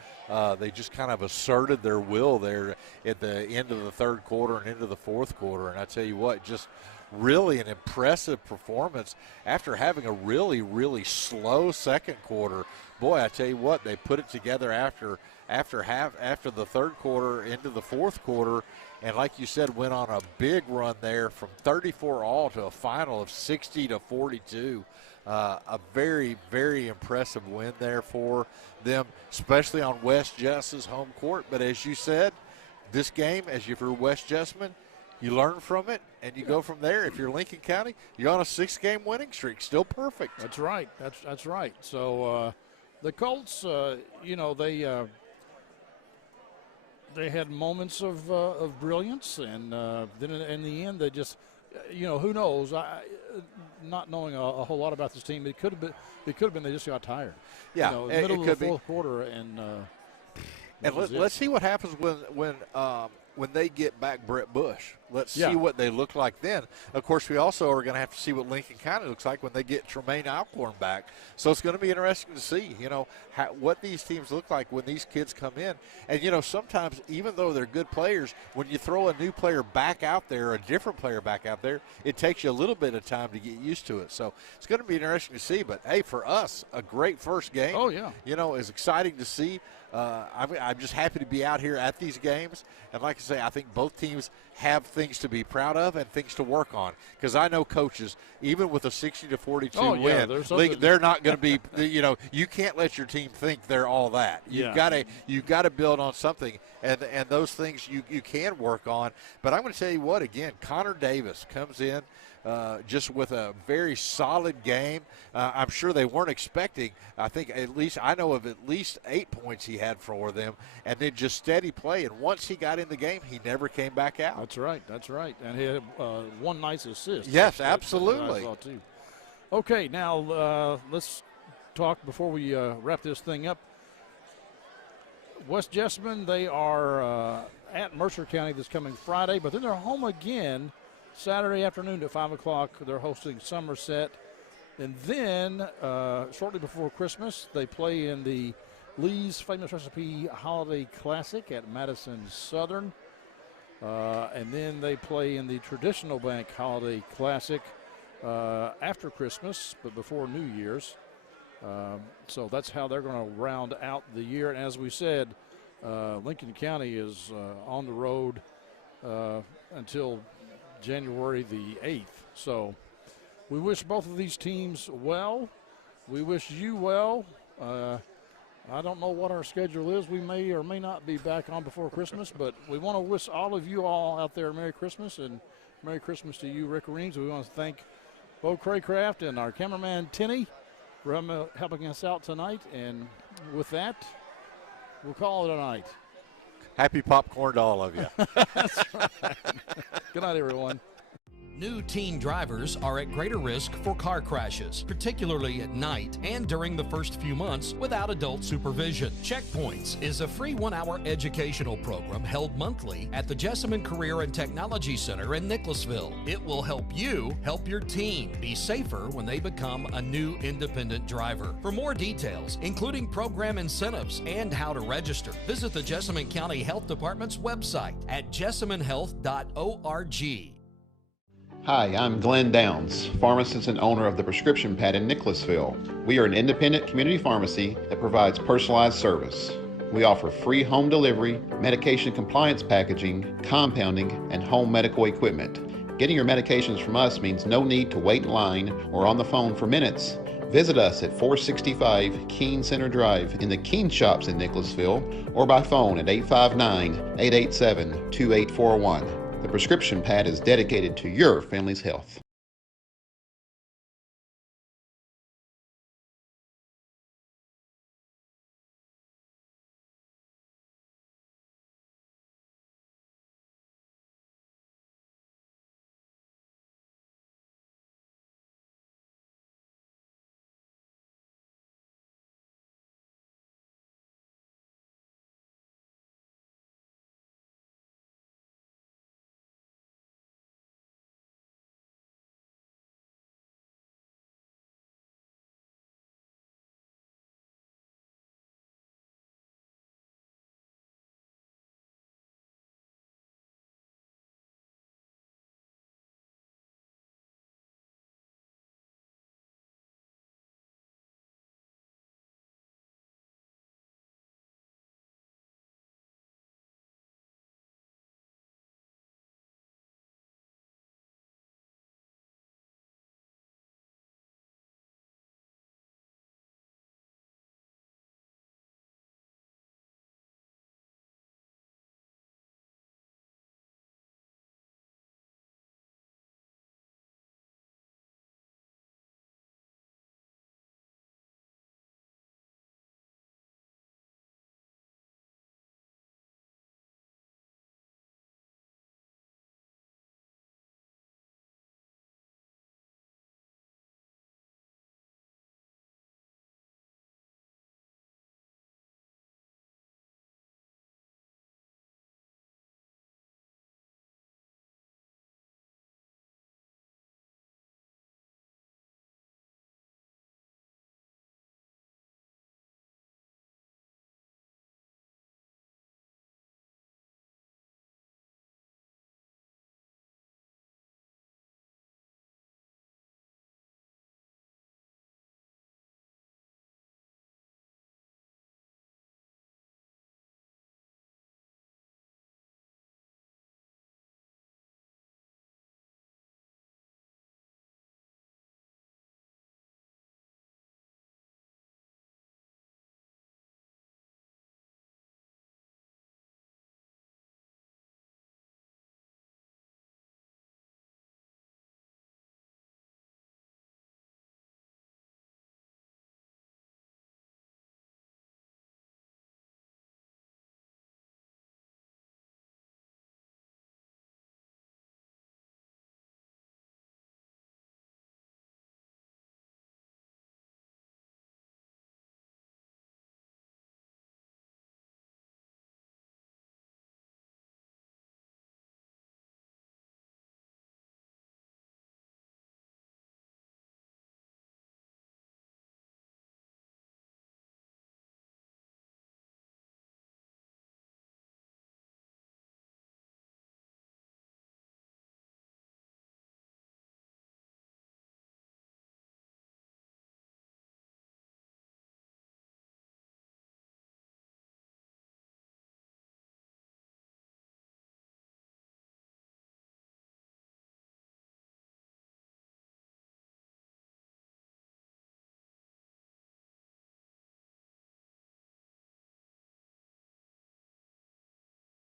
They just kind of asserted their will there at the end of the third quarter and into the fourth quarter. And I tell you what, just really an impressive performance after having a really, really slow second quarter. Boy, I tell you what, they put it together after the third quarter into the fourth quarter, and like you said, went on a big run there from 34 all to a final of 60-42. A very, very impressive win there for them, especially on West Jess's home court. But as you said, this game, as you're West Jessamine, you learn from it, and you go from there. If you're Lincoln County, you're on a 6-game winning streak. Still perfect. That's right. That's right. So the Colts, they had moments of brilliance, and then in the end, they just, who knows? Not knowing a whole lot about this team, it could have been they just got tired. Yeah, middle of the fourth quarter, and let's see what happens when they get back Brett Bush. Let's see what they look like then. Of course, we also are going to have to see what Lincoln County looks like when they get Tremaine Alcorn back. So it's going to be interesting to see, what these teams look like when these kids come in. And, sometimes even though they're good players, when you throw a new player back out there, a different player back out there, it takes you a little bit of time to get used to it. So it's going to be interesting to see. But, hey, for us, a great first game. Oh, yeah. It's exciting to see. I'm just happy to be out here at these games. And like I say, I think both teams have things to be proud of and things to work on. Because I know coaches, even with a 60-42 win, they're not going to be, you can't let your team think they're all that. You've got to build on something. And those things you can work on. But I'm going to tell you what, again, Connor Davis comes in just with a very solid game. I'm sure they weren't expecting, I know of at least 8 points he had for them, and then just steady play. And once he got in the game, he never came back out. That's right. And he had one nice assist. Yes, absolutely. I saw too. Okay, now let's talk before we wrap this thing up. West Jessamine, they are at Mercer County this coming Friday, but then they're home again Saturday afternoon at 5 o'clock. They're hosting Somerset. And then shortly before Christmas, they play in the Lee's Famous Recipe Holiday Classic at Madison Southern. And then they play in the Traditional Bank Holiday Classic after Christmas, but before New Year's. So that's how they're going to round out the year. And as we said, Lincoln County is on the road until January the 8th. So we wish both of these teams well. We wish you well. I don't know what our schedule is. We may or may not be back on before Christmas, but we want to wish all of you all out there Merry Christmas, and Merry Christmas to you, Rick Reams. We want to thank Bo Craycraft and our cameraman, Tinny, for helping us out tonight. And with that, we'll call it a night. Happy popcorn to all of you. That's right. Good night, everyone. New teen drivers are at greater risk for car crashes, particularly at night and during the first few months without adult supervision. Checkpoints is a free 1-hour educational program held monthly at the Jessamine Career and Technology Center in Nicholasville. It will help you help your teen be safer when they become a new independent driver. For more details, including program incentives and how to register, visit the Jessamine County Health Department's website at jessaminehealth.org. Hi, I'm Glenn Downs, pharmacist and owner of the Prescription Pad in Nicholasville. We are an independent community pharmacy that provides personalized service. We offer free home delivery, medication compliance packaging, compounding, and home medical equipment. Getting your medications from us means no need to wait in line or on the phone for minutes. Visit us at 465 Keene Center Drive in the Keene Shops in Nicholasville or by phone at 859-887-2841. The Prescription Pad is dedicated to your family's health.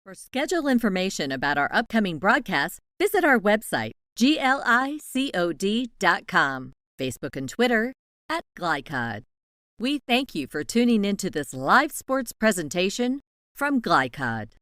For schedule information about our upcoming broadcasts, visit our website, glicod.com, Facebook and Twitter @Glycod. We thank you for tuning into this live sports presentation from Glycod.